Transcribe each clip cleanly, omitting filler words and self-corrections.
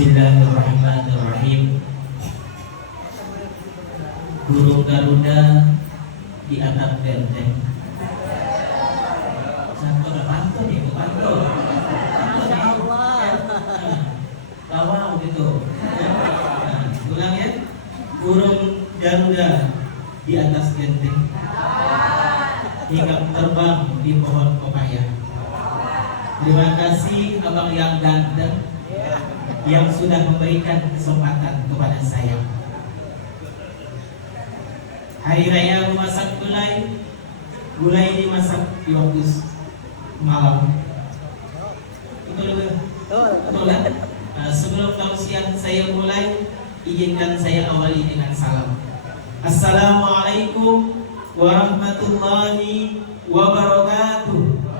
Bismillahirrahmanirrahim. Burung Garuda di atap benteng. Satu pantun ya, pantun. Lawang gitu. Ulang ya. Burung Garuda di atas benteng. Hingga terbang di pohon pepaya. Terima kasih abang yang ganteng yang sudah memberikan kesempatan kepada saya. Hari raya memasak gulai, gulai dimasak di waktu malam. Betul kan? Nah, sebelum tausiah saya mulai, izinkan saya awali dengan salam. Assalamualaikum warahmatullahi wabarakatuh.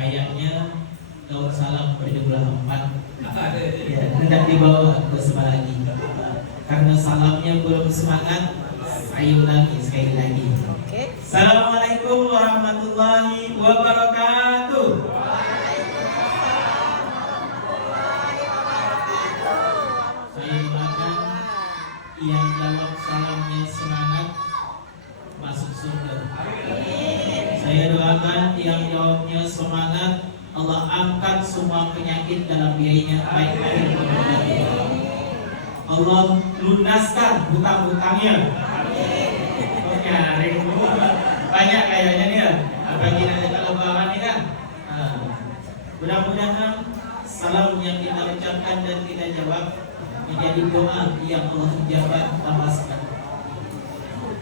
Kayaknya daun salam berjumlah 4. Ya, hendak dibawa ke sebelah lagi. Karena salamnya belum semangat, ayo lagi sekali lagi. Assalamualaikum warahmatullahi wabarakatuh. Saya doakan yang dalam salamnya semangat masuk surga. Saya doakan yang jawabnya semangat, Allah angkat semua penyakit dalam dirinya, baik lahir maupun batin. Allah lunaskan hutang-hutangnya. Banyak kayaknya nih ya. Apalagi nanti kalau lebaran nih kan. Mudah-mudahan salam yang kita ucapkan dan kita jawab menjadi doa yang Allah ijabah tambahkan.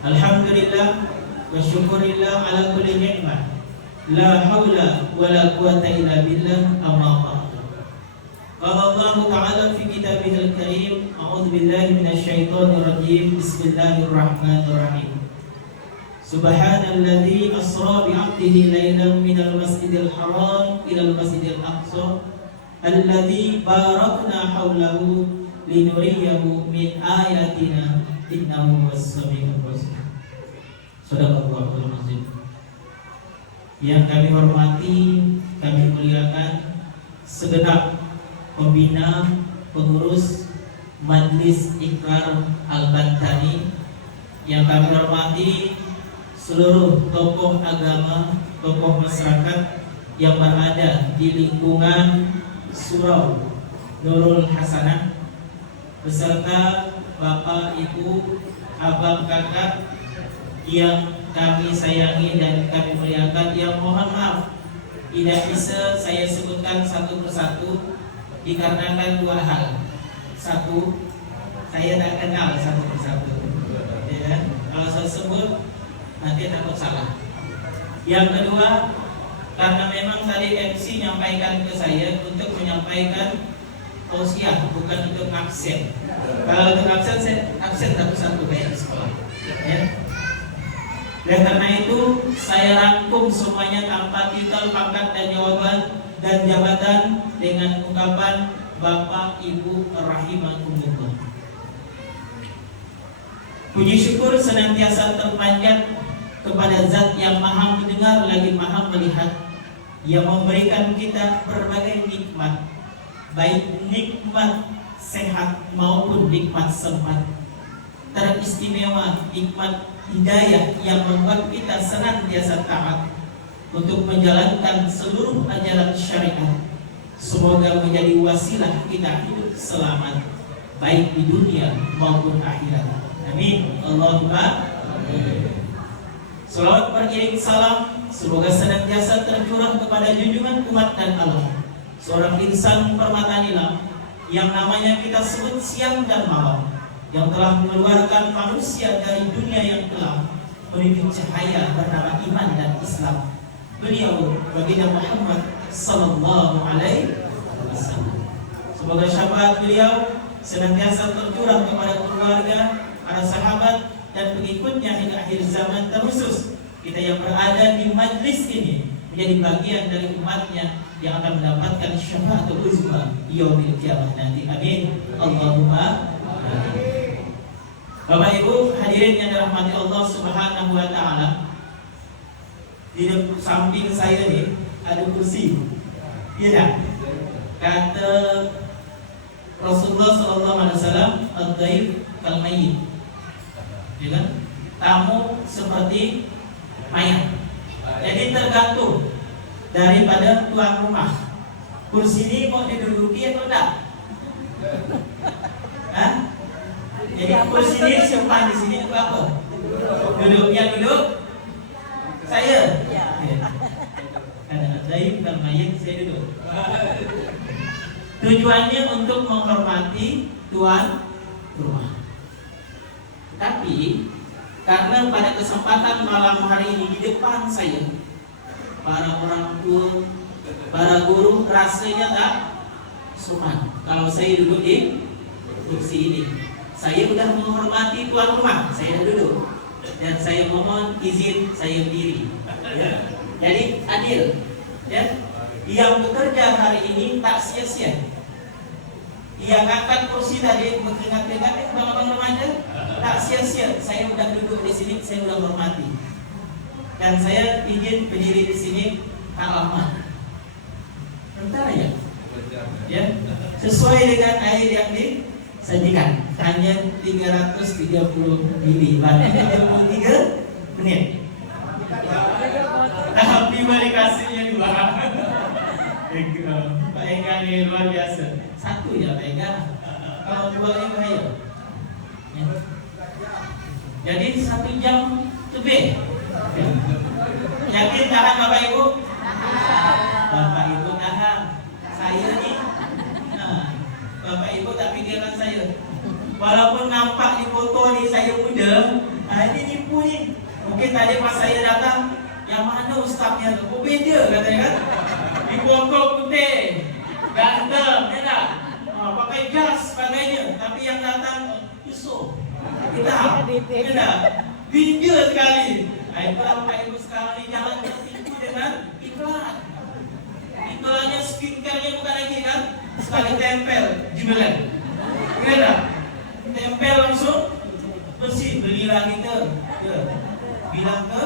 Alhamdulillah wa syukurillah ala kulli ni'mah. La haula wa la quwata illa billah, amma ba'du. Qala Allah Ta'ala fi kitabihil karim, a'udzu billahi minasy syaithanir rajim. Bismillahirrahmanirrahim. Subhanalladzi asra bi 'abdihi lailan minal masjidil haram ilal masjidil aqsa alladzi barakna haulahu linuriyahu min ayatina innahu was-sami'ul basir. Shadaqallahul azim. Yang kami hormati, kami muliakan segenap pembina, pengurus Majlis Ikrar Al-Bantani. Yang kami hormati seluruh tokoh agama, tokoh masyarakat yang berada di lingkungan Surau Nurul Hasanah, beserta Bapak, Ibu, Abang, Kakak yang kami sayangi dan kami muliakan. Yang mohon maaf tidak bisa saya sebutkan satu persatu dikarenakan 2 hal. Satu, saya tak kenal satu persatu, ya. Kalau saya sebut nanti takut salah. Yang kedua, karena memang tadi MC menyampaikan ke saya untuk menyampaikan tausiah, bukan untuk absen. Kalau untuk absen, saya absen satu kayak di sekolah, ya. Dan karena itu saya rangkum semuanya tanpa titel, pangkat dan jawaban dan jabatan dengan ungkapan Bapak Ibu rahimakumullah. Puji syukur senantiasa terpanjat kepada Zat yang Maha mendengar lagi Maha melihat, yang memberikan kita berbagai nikmat, baik nikmat sehat maupun nikmat sempat. Teristimewa nikmat hidayah yang membuat kita senantiasa taat untuk menjalankan seluruh ajaran syariat. Semoga menjadi wasilah kita hidup selamat, baik di dunia maupun akhirat. Amin. Allahumma amin. Salawat beriring salam semoga senantiasa tercurah kepada junjungan umat dan Allah, seorang insan permata nilam yang namanya kita sebut siang dan malam, yang telah mengeluarkan manusia dari dunia yang gelap menuju cahaya bernama iman dan Islam. Beliau baginda Muhammad sallallahu alaihi wasallam. Semoga syafaat beliau senantiasa tercurah kepada keluarga, para sahabat dan pengikutnya hingga akhir zaman, terkhusus kita yang berada di majlis ini menjadi bagian dari umatnya yang akan mendapatkan syafaatul uzma yaumil qiyamah nanti. Amin. Allahumma amin. Bapak Ibu hadirin yang dirahmati Allah Subhanahu wa taala, di samping saya nih ada kursi. Iya dah. Kata Rasulullah SAW, ad-dhaif kal mayyit. Ya kan? Tamu seperti mayat. Jadi tergantung daripada tuan rumah. Kursi ini mau diduduki atau tidak? Hah? Jadi kursi ini simpan di sini untuk apa? Duduk, yang duduk saya. Ada ad-dhaif kal mayyit, saya duduk. Tujuannya untuk menghormati tuan rumah. Tapi karena pada kesempatan malam hari ini di depan saya para orang tua, para guru rasanya tak sopan kalau saya duduk di kursi ini. Saya sudah menghormati tuan rumah, saya duduk dan saya mohon izin saya berdiri. Ya. Jadi adil, ya. Yang bekerja hari ini tak sia-sia. Yang angkat kursi tadi mengingat-ingat abang-abang remaja tak sia-sia. Saya sudah duduk di sini, saya sudah hormati. Dan saya izin berdiri di sini tak lama. Bentar aja. Ya, sesuai dengan air yang disajikan. Hanya 330 mili, berarti 33 menit. Tapi balik kasihnya di bawah. Pak Eka ini luar biasa. Satu ya Pak Eka. Kalau dua ini bahaya. Ya. Jadi 1 jam lebih. Yakin tahan Bapak Ibu? Bapak Ibu tahan. Saya nih. Nah, Bapak Ibu tak pikirkan saya. Walaupun nampak di foto nih saya muda, ini nipu nih. Mungkin tadi pas saya datang, yang mana ustaznya? Oh beda katanya kan? Di foto putih, ganteng, ya tak? Pakai jas sebagainya. Tapi yang datang Yusuf, kita, ya tak? Binja sekali. Itulah Bapak Ibu sekarang ini jangan tertipu dengan iklan. Iklannya skincare-nya bukan lagi kan? Sekali tempel, jualan. Ya tak? Tempel langsung bersih. Belilah kita. Ya. Bilang ke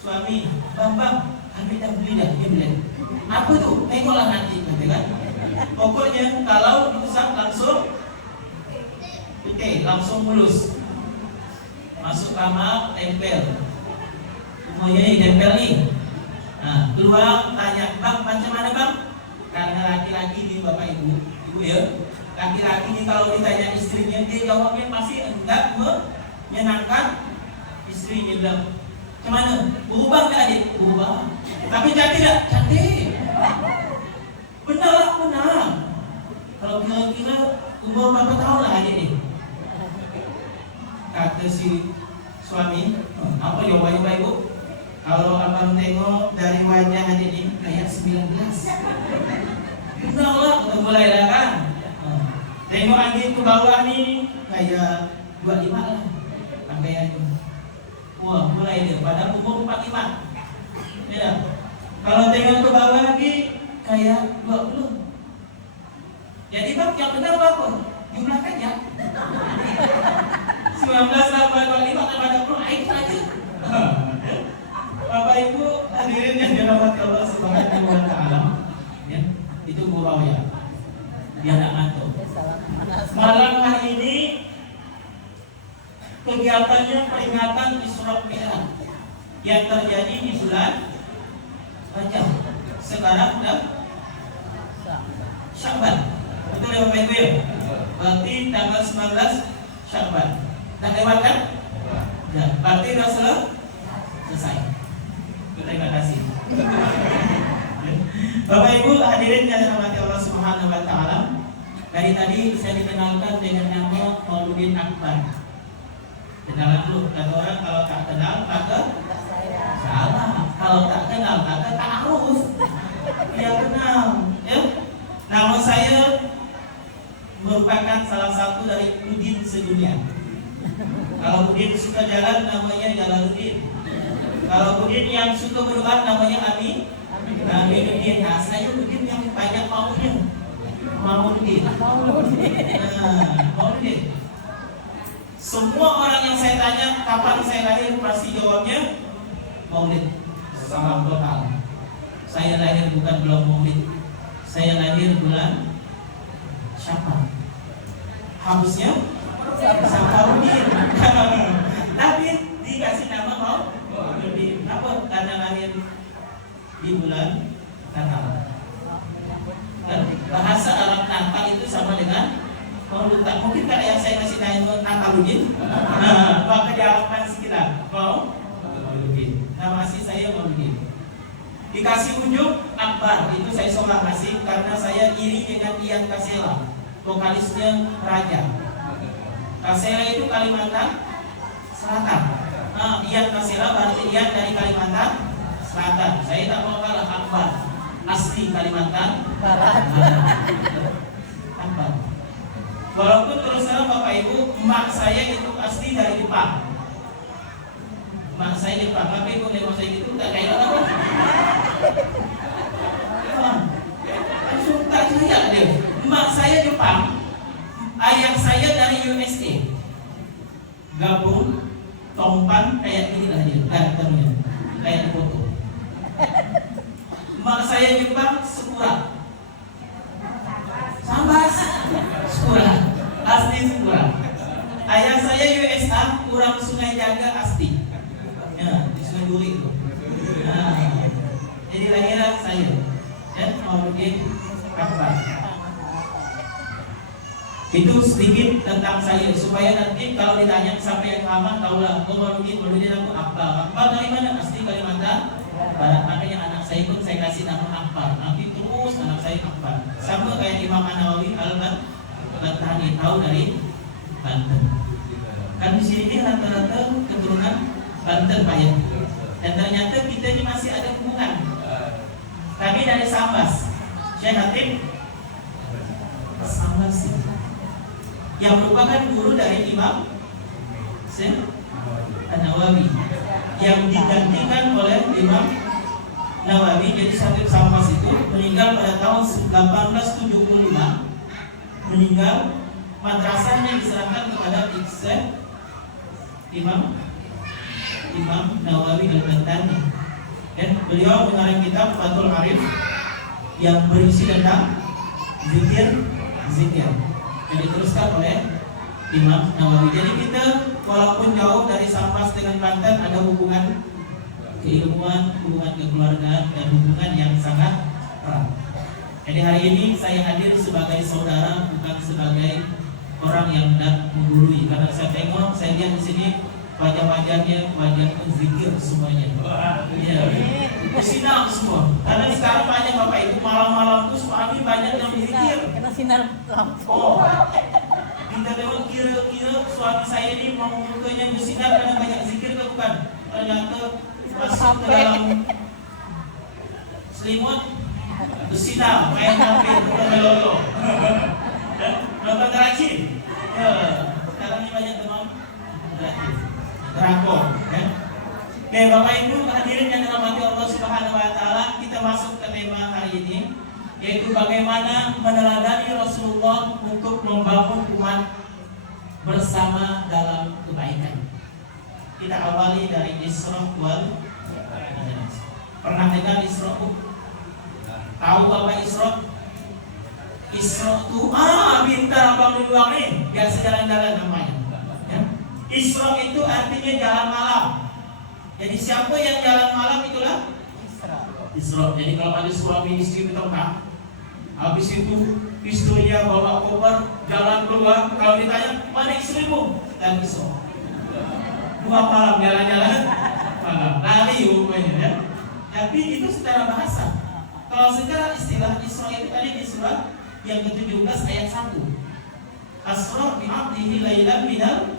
suami, bang, kami dah beli dah, dia bilang, apa tu? Tengoklah nanti, kata kan? Pokoknya kalau diusap langsung, oke, langsung mulus, masuk kamar, tempel, semuanya ini tempel nih. Nah, keluar tanya, bang, macam mana bang? Karena laki-laki nih bapak ibu ya, laki-laki nih kalau ditanya istrinya, dia jawabnya pasti enggak menyenangkan. Istrinya bilang, kemana? Berubah gak adik? Berubah. Tapi cantik tak? Cantik. Benar lah, benar. Kalau kira-kira umur berapa tahun lah adik ni? Kata si suami, apa jawabannya Pak Ibu? Kalau abang tengok dari wajah adik ni kayak 19. Benar lah, udah mulai dah kan? Tengok adik ke bawah ni kayak 25 lah. Sampai aja. Wah, mulai dia pada umur 45. Ya. Kalau tengok ke bawah lagi kayak 20. Jadi bang, yang benar apa? Jumlahkan ya. 19 tambah 25 tambah 20, itu aja. Bapak Ibu hadirin yang dirahmati Allah Subhanahu wa taala. Ya, itu gurau ya. Dia tak ngantuk. Malam hari ini kegiatannya peringatan Isra Mi'raj yang terjadi di bulan Rajab. Sekarang sudah Sya'ban. Betul ya Bapak Ibu ya? Berarti tanggal 19 Sya'ban. Dah lewat kan? Ya, berarti sudah selesai. Terima kasih. Bapak Ibu hadirin yang dirahmati Allah Subhanahu wa taala. Dari tadi saya dikenalkan dengan nama Mauludin Akbar. Kenalan dulu, kata orang kalau tak kenal maka salah. Kalau tak kenal maka ta'aruf. Ya kenal, ya. Nama saya merupakan salah satu dari Udin sedunia. Kalau Udin suka jalan namanya Jalaluddin. Kalau Udin yang suka berdoa namanya Aminuddin. Nah, saya Udin yang banyak maunya. Mauludin. Mauludin. Semua orang yang saya tanya kapan saya lahir pasti jawabnya Maulid. Salam total. Saya lahir bukan belum Maulid. Saya lahir bulan Syawal. Harusnya Safarudin. Tapi dikasih nama Mauludin. Apa? Karena lahir di bulan Natal. Dan bahasa Arab Natal itu sama dengan Maulud. Mungkin kan yang saya kasih nama Nataludin. Maka diharapkan sekitar Mauludin. Nama asli saya Mauludin. Dikasih unjuk Akbar, itu saya seorang kasih karena saya iri dengan Ian Kasela, vokalisnya Raja. Kasela itu Kalimantan Selatan. Ian Kasela berarti Ian dari Kalimantan Selatan. Saya tak mau kalah, Akbar asli Kalimantan Barat. Akbar. Walaupun terus terang Bapak Ibu, emak saya itu asli dari Jepang. Emak saya Jepang, Bapak Ibu nengok saya gitu tak kayak apa? Langsung tak percaya dia. Emak saya Jepang, ayah saya dari USA. Gabung, tompan kayak gini lah dia, gantengnya, kayak di foto. Emak saya Jepang, Sekura, Sambas, Sekura, asli Sekura. Ayah saya USA, kurang Sungai Jaga asli. Ya, di Sungai Duri itu. Jadi lahiran saya dan Mauludin Akbar. Itu sedikit tentang saya supaya nanti kalau ditanya sampai yang lama tahulah Mauludin aku Akbar. Akbar dari mana? Asli Kalimantan Barat. Makanya anak saya pun saya kasih nama Akbar. Nanti terus anak saya Akbar. Sama kayak Imam An-Nawawi Al-Bantani tahu dari Banten. Kan di sini rata-rata keturunan Banten Pak ya. Dan ternyata kita ini masih ada hubungan. Kami dari Sambas, Syekh Hatib Sambas yang merupakan guru dari Imam Syekh An-Nawawi yang digantikan oleh Imam Nawawi. Jadi Hatib Sambas itu meninggal pada tahun 1875. Meninggal, madrasahnya diserahkan kepada Syekh Imam Nawawi Al-Bantani. Dan beliau mengarang kitab Fathul Arif yang berisi tentang zikir. Jadi diteruskan oleh Imam Nawawi. Jadi kita walaupun jauh dari Sambas dengan Banten ada hubungan keilmuan, hubungan kekeluargaan dan hubungan yang sangat erat. Jadi hari ini saya hadir sebagai saudara, bukan sebagai orang yang hendak menggurui. Karena saya tengok, saya lihat di sini wajah-wajahnya wajah zikir semuanya. Ya, sinar semua. Karena sekarang banyak Bapak Ibu malam-malam tuh suami banyak yang berzikir. Kena sinar lampu. Oh, kita memang kira-kira suami saya ini mau mukanya bersinar karena banyak zikir atau bukan? Ternyata masuk ke dalam selimut bersinar, main HP, lolo. Nonton rajin. Ya, sekarang ini banyak teman rajin. Drakor, ya. Oke, Bapak Ibu hadirin yang dirahmati Allah Subhanahu wa taala, kita masuk ke tema hari ini, yaitu bagaimana meneladani Rasulullah untuk membangun umat bersama dalam kebaikan. Kita awali dari Isra wal Mi'raj. Pernah dengar Isra? Tahu apa Isra? Isra itu pintar abang duluan nih, biar sejalan-jalan namanya. Isra itu artinya jalan malam. Jadi siapa yang jalan malam itulah Isra. Jadi kalau ada suami istri bertengkar, habis itu istrinya bawa koper jalan keluar, kalau ditanya mana istrimu, dan Isra. Dua malam jalan-jalan malam, lari umumnya ya. Tapi itu secara bahasa. Kalau secara istilah Isra itu tadi di surat yang ke-17 ayat 1. Asra bi 'abdihi lailan minal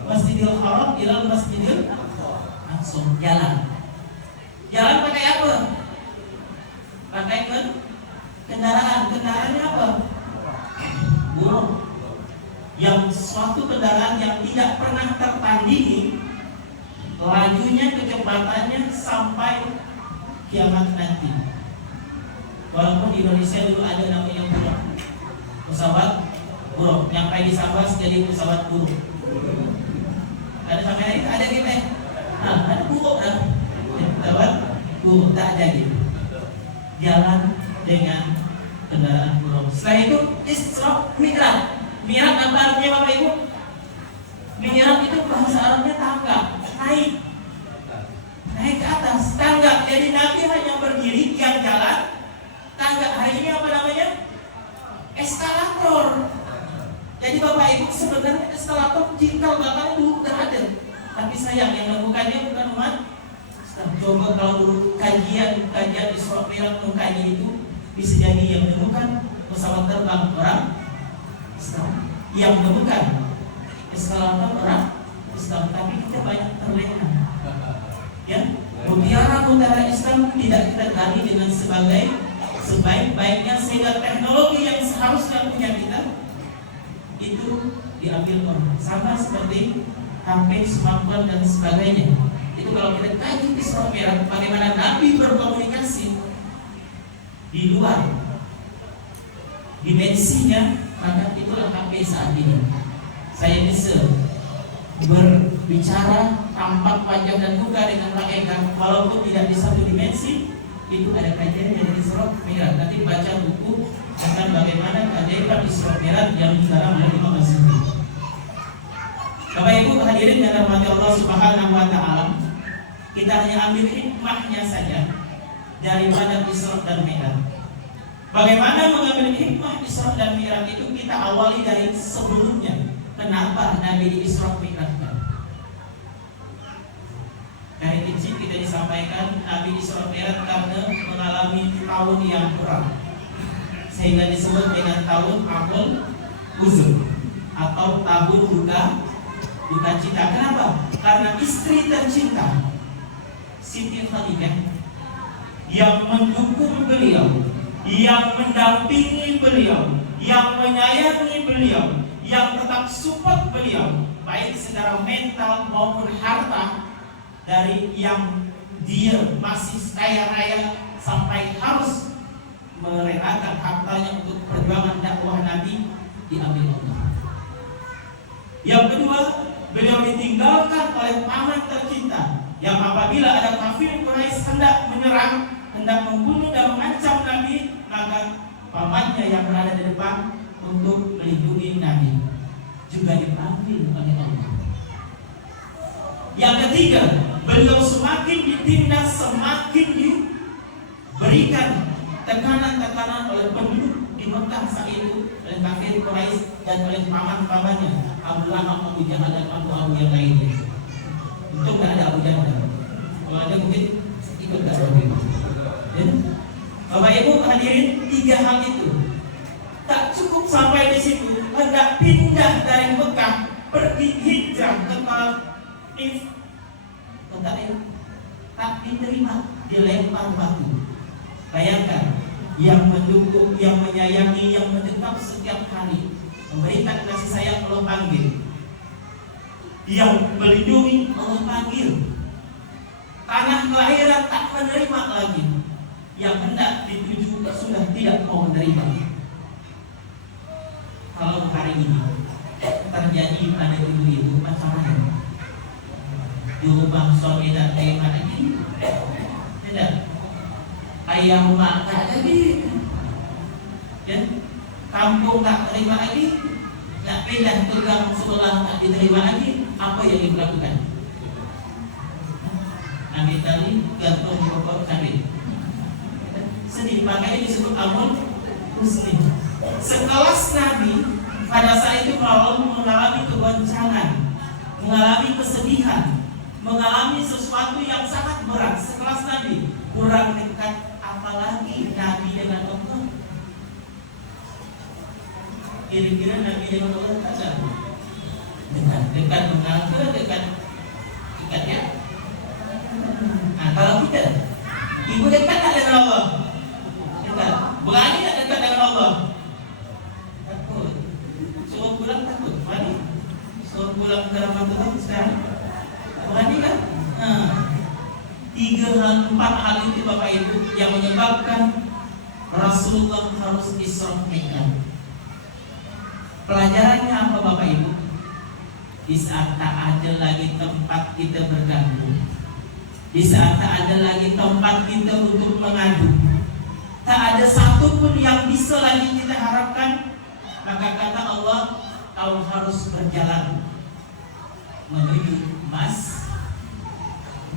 Masjidil Haram ilal Masjidil Aqsa. Jalan pakai apa? Pakai kendaraan. Kendaraannya apa? Burung. Yang suatu kendaraan yang tidak pernah tertandingi lajunya, kecepatannya sampai kiamat nanti. Walaupun di Indonesia dulu ada namanya burung, pesawat burung. Nyampai di Sambas jadi pesawat burung. Ada sampai ini ada gitu ya. Ada buruk kan? Pesawat buruk tak jadi. Jalan dengan Setelah itu Isra Mi'raj. Mi'raj apa artinya Bapak Ibu? Mi'raj itu bahasa Arabnya tangga, naik ke atas, tangga. Jadi Nabi hanya berdiri, yang jalan tangga. Hari ini apa namanya? Eskalator. Jadi Bapak Ibu sebenarnya eskalator jika Bapak dulu tidak ada, tapi sayang yang menemukannya bukan umat. Coba kalau dulu kajian Isra Mi'raj mengkaji itu, bisa jadi yang menemukan pesawat terbang orang Islam, yang menemukan eskalator orang Islam, tapi kita banyak terlena. Ya, mutiara Islam tidak kita gali dengan sebaik-baiknya, sehingga teknologi yang seharusnya punya kita itu diambil orang. Sama seperti HP, smartphone dan sebagainya. Itu kalau kita kaji Isra Mi'raj, bagaimana Nabi berkomunikasi di luar dimensinya, maka itulah HP saat ini. Saya bisa berbicara tampak wajah dan muka dengan malaikat walaupun tidak di satu dimensi. Itu ada kajian dari Isra Mi'raj. Nanti baca buku tentang bagaimana keajaiban Isra Mi'raj yang sekarang ada di Masjid. Bapak Ibu hadirin yang dirahmati Allah Subhanahu wa taala, kita hanya ambil hikmahnya saja daripada Isra dan Mi'raj. Bagaimana mengambil hikmah Isra dan Mi'raj itu kita awali dari sebelumnya. Kenapa Nabi di Isra Mi'rajnya? Dari kecil kita disampaikan Nabi Isra Mi'raj karena mengalami tahun yang berat, sehingga disebut dengan tahun Amul Uzur atau tahun duka cita. Kenapa? Karena istri tercinta Siti Khadijah yang mendukung beliau, yang mendampingi beliau, yang menyayangi beliau, yang tetap support beliau baik secara mental maupun harta, dari yang dia masih kaya raya sampai harus merelakan hartanya untuk perjuangan dakwah Nabi, diambil Allah. Yang kedua, beliau ditinggalkan oleh paman tercinta yang apabila ada kafir Quraisy hendak menyerang, hendak membunuh dan mengancam Nabi, maka pamannya yang berada di depan untuk melindungi Nabi juga dipanggil oleh Allah. Yang ketiga, beliau semakin ditindas, semakin diberikan tekanan-tekanan oleh penduduk di Mekah saat itu, oleh kafir Quraisy dan oleh paman-pamannya Abu Lahab, Abu Jahal dan Abu yang lainnya. Untung tidak ada Abu Jahal. Kalau ada mungkin ikut tak seperti itu. Bapak Ibu hadirin, tiga hal itu tak cukup sampai di situ. Hendak pindah dari Mekah, pergi hijrah ke Taif, tak diterima, dilempar batu. Bayangkan, yang mendukung, yang menyayangi, yang mendekap setiap hari, memberikan kasih sayang Allah panggil, yang melindungi Allah panggil. Tanah kelahiran tak menerima lagi, yang hendak dituju sudah tidak mau menerima. Kalau hari ini terjadi pada ibu-ibu macam mana? Di rumah suami dan terima lagi, tidak. Ayah rumah tak lagi, ya. Kampung tak terima lagi, nak pindah ke kampung sebelah tak diterima lagi. Apa yang dilakukan? Ambil tali, gantung pokok kayu. Sedih, makanya disebut Amul Muslim. Sekelas Nabi pada saat itu kalau mengalami kegoncangan, mengalami kesedihan, mengalami sesuatu yang sangat berat, sekelas Nabi kurang dekat, apalagi Nabi dengan Allah. Kira-kira Nabi dengan Allah ada dekat mengatur, dekat ya. Nah, kalau kita ibu dekat tak dengan Allah, dekat, berani tak dekat dengan Allah? Takut. Suruh pulang takut, berani. Suruh pulang ke rumah Tuhan sekarang, berani kan? Empat hal itu Bapak Ibu yang menyebabkan Rasulullah harus Isra Mi'raj. Pelajarannya apa Bapak Ibu? Di saat tak ada lagi tempat kita bergantung, di saat tak ada lagi tempat kita untuk mengadu, tak ada satupun yang bisa lagi kita harapkan. Maka kata Allah, kau harus berjalan menuju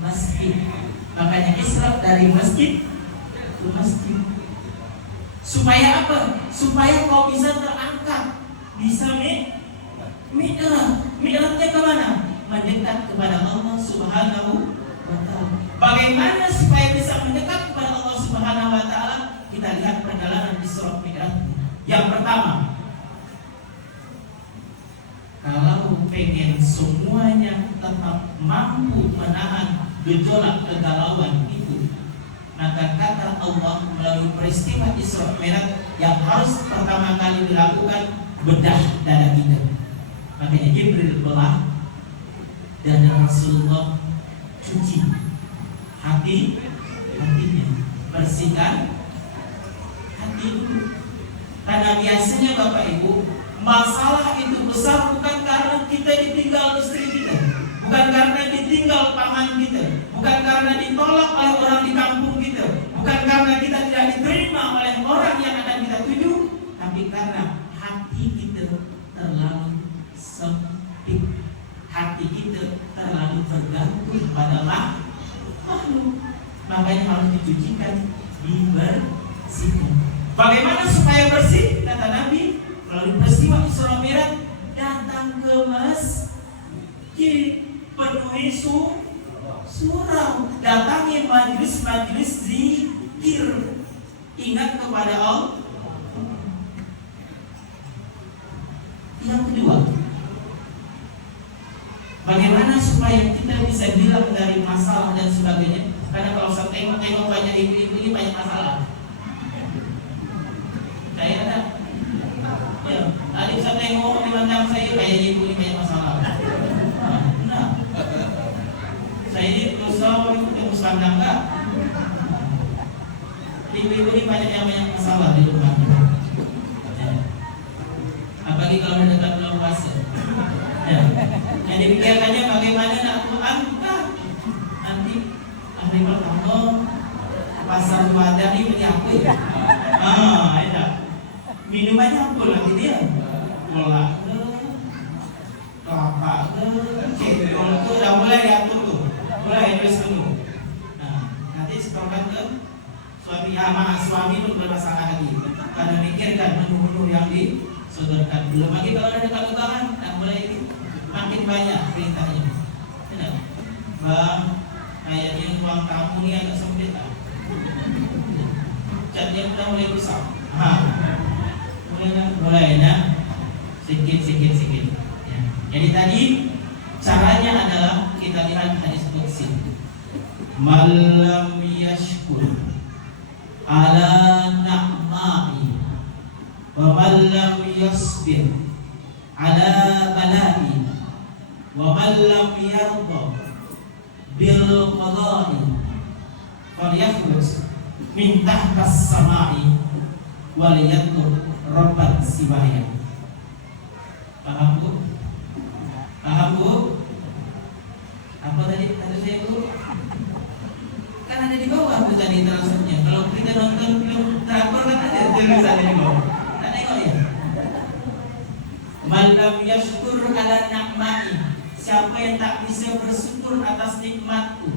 masjid. Makanya Isra dari masjid ke masjid. Supaya apa? Supaya kau bisa terangkat, bisa mi'raj. Mi'rajnya kemana? Mendekat kepada Allah Subhanahu wa ta'ala. Bagaimana supaya bisa mendekat kepada Allah Subhanahu wa ta'ala? Kita lihat perjalanan Isra Mi'raj. Yang pertama, kalau pengen semuanya tetap mampu menahan gejolak kegalauan itu, maka kata Allah melalui peristiwa Isra Mi'raj yang harus pertama kali dilakukan, bedah dada kita. Makanya Jibril belah dada Rasulullah, cuci hatinya, bersihkan hati dulu. Karena biasanya Bapak Ibu, masalah itu besar bukan karena kita ditinggal istri kita, bukan karena ditinggal paman kita, bukan karena ditolak oleh orang di kampung kita, bukan karena kita tidak diterima oleh orang yang akan kita tuju, tapi karena hati kita terlalu sempit, hati kita terlalu bergantung pada makhluk. Makanya harus dicucikan, dibersihkan. Bagaimana supaya bersih? Kata Nabi, melalui peristiwa Isra Mi'raj, datang ke masjid, penuhi surau, datangi majelis-majelis zikir, ingat kepada Allah. Yang kedua, bagaimana supaya kita bisa hilang dari masalah dan sebagainya? Karena kalau saya tengok banyak ibu-ibu ini banyak masalah. Saya ada. Ya, tadi saya tengok di belakang saya kayak ibu ini banyak masalah. Nah, saya ini berusaha untuk Islam enggak. Ibu-ibu ini banyak masalah di rumah. Apalagi kalau mendekat bulan puasa. Ya. Yang dipikirkannya bagaimana nak Quran nanti hari pertama pasar Madani menyambut. Ada. Minumannya apa lagi dia? Gula, kelapa, cendol itu udah mulai diatur tuh, mulai nulis dulu. Nah, nanti setorkan ke suami, suami itu bermasalah lagi. Karena mikirkan menu-menu yang disodorkan. Belum lagi kalau ada dekat lebaran, nah mulai ini makin banyak perintahnya. Benar, bang, kayaknya ruang tamu ini agak sempit lah. Catnya udah mulai rusak. Mulainya sedikit. Ya. Jadi tadi caranya adalah kita lihat hadis qudsi. Malam yashkur ala na'ma'i wa malam yasbir ala bala'i wa malam yarda bil qada'i falyakhruj min tahtas sama'i wal yatlub Robert Sibaya. Paham Bu? Apa tadi kata saya Bu? Kan ada di bawah tuh tadi transfernya. Kalau kita nonton film drakor kan ada tulisan di bawah. Kita tengok ya. Malam yashkur ala na'ma'i, siapa yang tak bisa bersyukur atas nikmatku.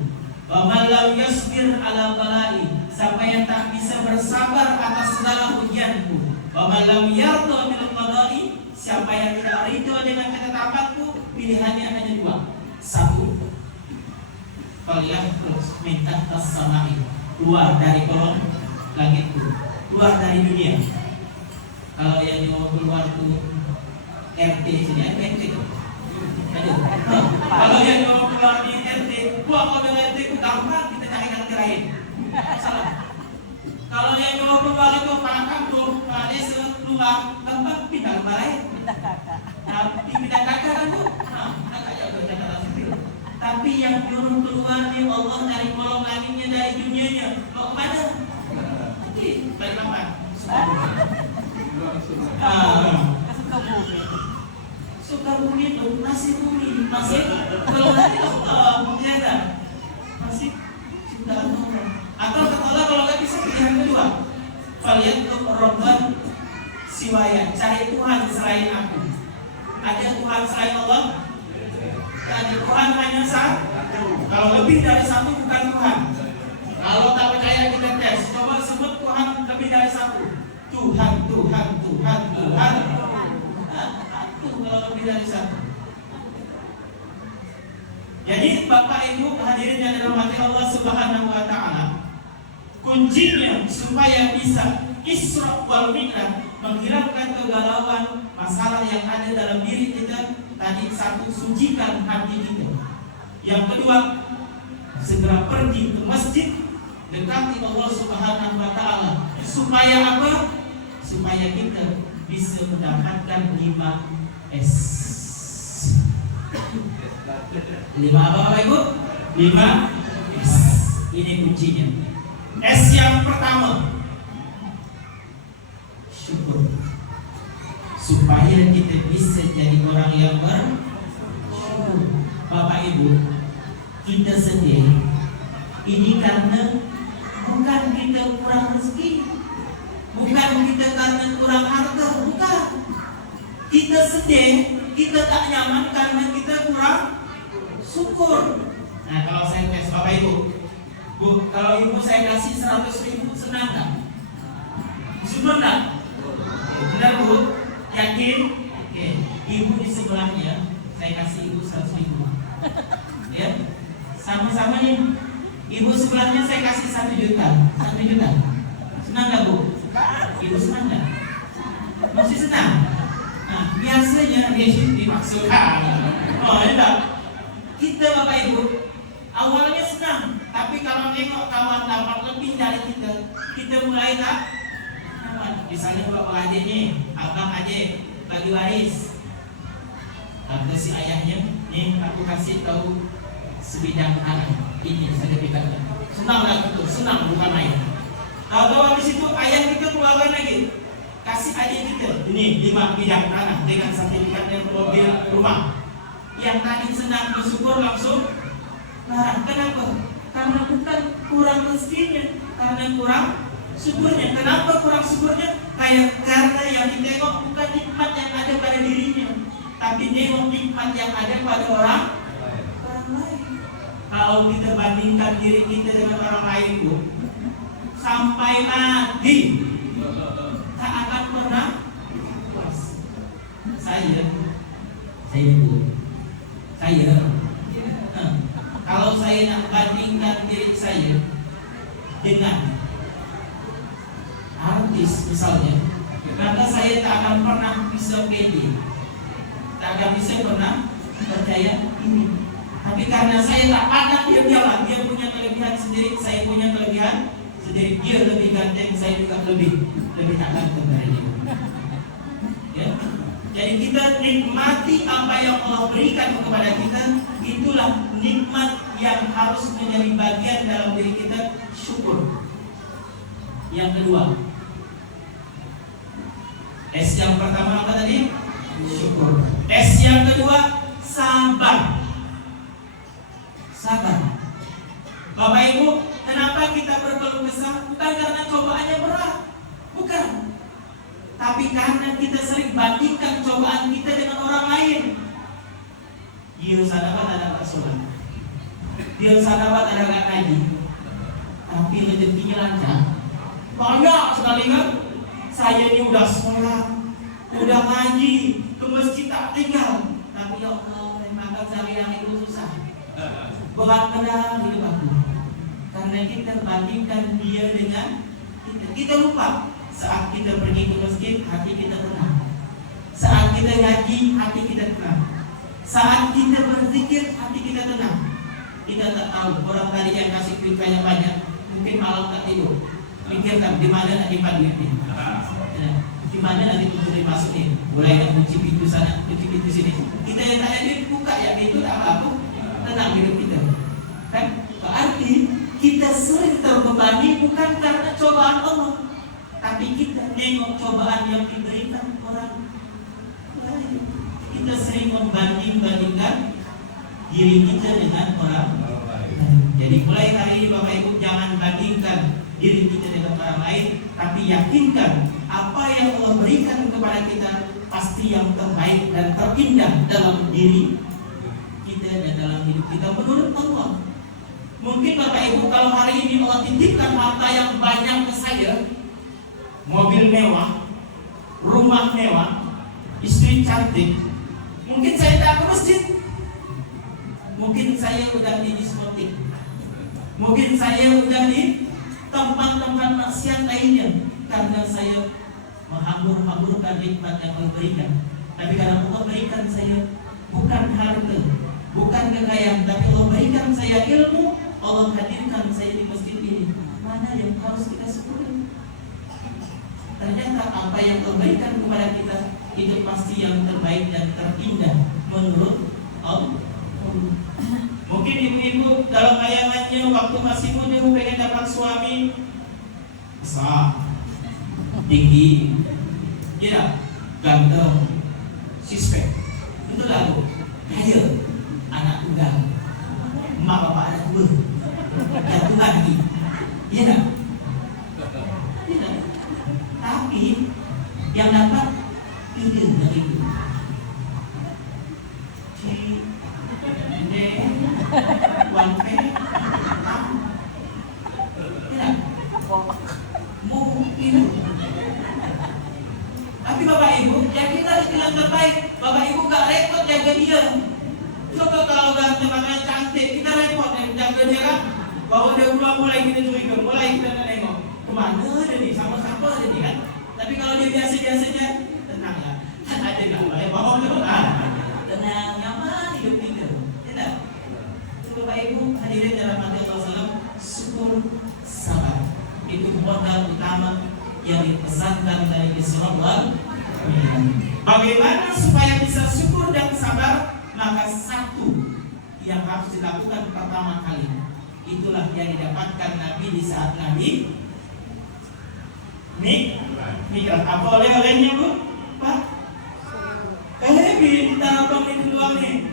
Wa malam yasbir ala bala'i, siapa yang tak bisa bersabar atas segala ujianku. Wa malam yarda bil qada'i, siapa yang tidak ridho dengan ketetapanku, pilihannya hanya dua. Satu, falyakhruj min tahtas sama'i, keluar dari kolong langitku, keluar dari dunia. Kalau yang mau keluar tuh RT sini RT. Kalau yang mau keluar di RT, buang mobil RT ku gampang, kita cari yang lain. Salah. Kalau yang mau keluar itu Pak Kampung, Pak Desa keluar, gampang pindah ke lain. Tapi pindah kakak kan tuh, kakak jago Jakarta sendiri. Tapi yang nyuruh keluar nih Allah dari kolong langitnya, dari dunianya, mau kemana? Nanti balik lambat. Sukabumi itu masih bumi, masih kalau nanti ternyata masih sudah atau kata Allah kalau nggak bisa pilihan kedua, siwaya, cari Tuhan selain aku. Ada Tuhan selain Allah? Ada Tuhan hanya satu. Kalau lebih dari satu bukan Tuhan. Kalau tak percaya kita tes, coba sebut Tuhan lebih dari satu. Tuhan. Satu kalau lebih dari satu. Jadi Bapak Ibu hadirin yang dirahmati Allah Subhanahu wa taala, kuncinya supaya bisa Isra wal Mi'raj, menghilangkan kegalauan masalah yang ada dalam diri kita. Tadi satu, sucikan hati kita. Yang kedua, segera pergi ke masjid, dekati Allah Subhanahu wa taala. Supaya apa? Supaya kita bisa mendapatkan 5 S. 5 apa Bapak Ibu? 5 S. Ini kuncinya. S yang pertama, syukur. Supaya kita bisa jadi orang yang bersyukur. Bapak Ibu, kita sedih ini karena bukan kita kurang rezeki, bukan kita karena kurang harta, bukan. Kita sedih, kita tak nyaman karena kita kurang syukur. Nah, kalau saya tes Bapak Ibu, Bu, kalau ibu saya kasih 100.000, senang tak? Syukur tak? Benar Bu? Yakin? Oke. Ibu di sebelahnya, saya kasih ibu 100.000. Ya, sama-sama nih. Ibu sebelahnya saya kasih 1 juta. 1 juta. Senang gak Bu? Ibu senang gak? Masih senang? Nah, biasanya dia dimaksudkan. Oh, enggak. Kita Bapak Ibu awalnya senang, tapi kalau tengok kawan dapat lebih dari kita mulai tak nyaman. Misalnya bapak adik nih, abang adik bagi waris, kata si ayahnya, nih aku kasih tahu sebidang tanah ini sertifikatnya. Senang lah itu, senang bukan main. Kalau habis itu ayah kita keluarkan lagi, kasih adik kita, ini 5 bidang tanah dengan sertifikatnya mobil rumah. Yang tadi senang bersyukur langsung marah. Kenapa? Karena bukan kurang rezekinya, karena kurang syukurnya. Kenapa kurang syukurnya? Karena yang ditengok bukan nikmat yang ada pada dirinya, tapi nengok nikmat yang ada pada orang lain. Kalau kita bandingkan diri kita dengan orang lain, Bu, sampai mati tak akan pernah puas. Saya kalau saya nak bandingkan diri saya dengan artis misalnya, maka saya tak akan pernah bisa pede, tak akan bisa pernah percaya ini. Tapi karena saya tak pandang dia punya kelebihan sendiri, saya punya kelebihan sendiri. Dia lebih ganteng, saya juga lebih tak ganteng dari dia. Ya. Jadi kita nikmati apa yang Allah berikan kepada kita. Itulah nikmat yang harus menjadi bagian dalam diri kita, syukur. Yang kedua, S yang pertama apa tadi? Syukur. S yang kedua, sabar. Sabar. Bapak Ibu, kenapa kita berkeluh kesah? Bukan karena cobaannya berat, bukan. Tapi karena kita sering bandingkan cobaan kita dengan orang lain. Dia sadapat ada sholat, dia sadapat ada ngaji, tapi rezekinya lancar. Banyak sekali kan? Saya ini udah sholat, udah ngaji, ke masjid tak tinggal, tapi ya Allah, makan sehari yang itu susah. Berat benar hidup aku. Karena kita bandingkan dia dengan kita lupa. Saat kita pergi ke masjid, hati kita tenang. Saat kita ngaji, hati kita tenang. Saat kita berzikir, hati kita tenang. Kita tak tahu orang tadi yang kasih duit banyak, mungkin malam tak tidur. Pikirkan di mana nak dipanggil ini, di mana nanti pintu dimasukin. Mulai nak kunci pintu sana, kunci pintu sini. Kita yang tanya dia buka ya pintu tak apa-apa. Tenang hidup kita. Kan? Berarti kita sering terbebani bukan karena cobaan Allah, tapi kita nengok cobaan yang diberikan orang lain. Kita sering membanding-bandingkan diri kita dengan orang lain. Jadi mulai hari ini Bapak Ibu jangan bandingkan diri kita dengan orang lain, tapi yakinkan apa yang Allah berikan kepada kita pasti yang terbaik dan terindah dalam diri kita dan dalam hidup kita menurut Allah. Mungkin Bapak Ibu kalau hari ini Allah titipkan harta yang banyak ke saya, mobil mewah, rumah mewah, istri cantik, mungkin saya tak ke masjid, mungkin saya udah di diskotik, mungkin saya udah di tempat-tempat maksiat lainnya, karena saya menghambur-hamburkan nikmat yang Allah berikan. Tapi karena Allah berikan saya bukan harta, bukan kekayaan, tapi Allah berikan saya ilmu, Allah hadirkan saya di masjid ini. Mana yang harus kita syukuri? Ternyata apa yang Allah berikan kepada kita itu pasti yang terbaik dan terindah menurut Allah. Mungkin ibu-ibu dalam bayangannya waktu masih muda pengen dapat suami besar, tinggi, ya, ganteng, suspek, itu lalu kaya, anak tunggal, emak bapak anak dua, jatuh lagi, ya tak? Tidak. Tapi yang dapat tiga dari itu. Mungkin. Tapi Bapak Ibu, yang kita bilang terbaik, Bapak Ibu gak repot jaga dia. Coba kalau udah teman-teman cantik, kita repot jaga dia kan. Bahwa dia mulai kita curiga, mulai kita nengok kemana dia nih, sama-sama dia nih kan. Tapi kalau dia biasa-biasa aja, tenang ya. Kan ada nggak boleh bohong terus, tenang, nyaman hidup kita. Tidak. Bapak Ibu hadirin dalam hati Allah, syukur sabar itu modal utama yang dipesankan dari Rasulullah. Bagaimana supaya bisa syukur dan sabar? Maka satu yang harus dilakukan pertama kali, itulah yang didapatkan Nabi di saat Nabi mikir apa oleh-olehnya Bu? Pak? Kita abang itu doang nih.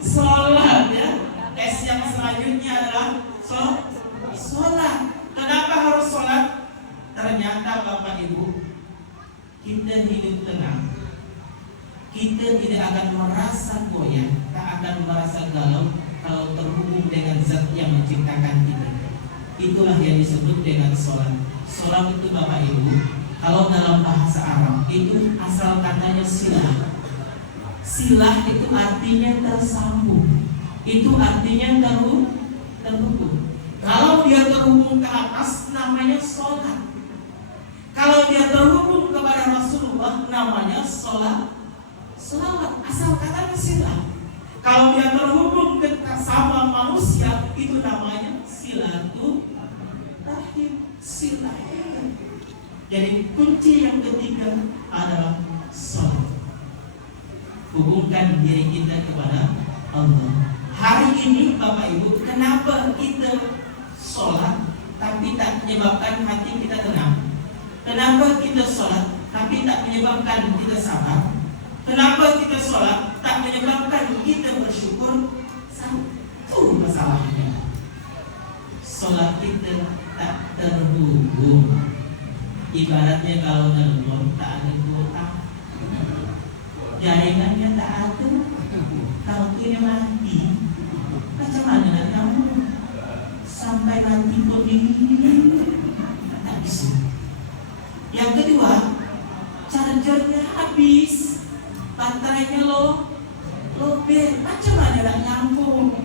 Sholat ya. S yang selanjutnya adalah sholat. Kenapa harus sholat? Ternyata Bapak Ibu, kita hidup tenang, kita tidak akan merasa goyah, tak akan merasa galau kalau terhubung dengan zat yang menciptakan kita. Itulah yang disebut dengan sholat. Sholat itu Bapak Ibu, kalau dalam bahasa Arab itu asal katanya silah. Silah itu artinya tersambung. Itu artinya terhubung. Kalau dia terhubung ke atas namanya sholat. Kalau dia terhubung kepada Rasulullah namanya sholat. Asal katanya silah. Kalau dia terhubung ke sama manusia itu namanya silaturahim. Silah. Jadi kunci yang ketiga adalah sholat. Hubungkan diri kita kepada Allah. Hari ini Bapak Ibu, kenapa kita sholat tapi tak menyebabkan hati kita tenang? Kenapa kita sholat tapi tak menyebabkan kita sabar? Kenapa kita sholat tak menyebabkan kita bersyukur? Satu masalahnya, sholat kita tak terhubung. Ibaratnya kalau nelpon tak ada kuota, jaringannya tak ada, kartunya mati. Macam mana nak kamu sampai mati pun ini tak bisa. Yang kedua, chargernya habis, baterainya lobet. Macam mana nak nyambung?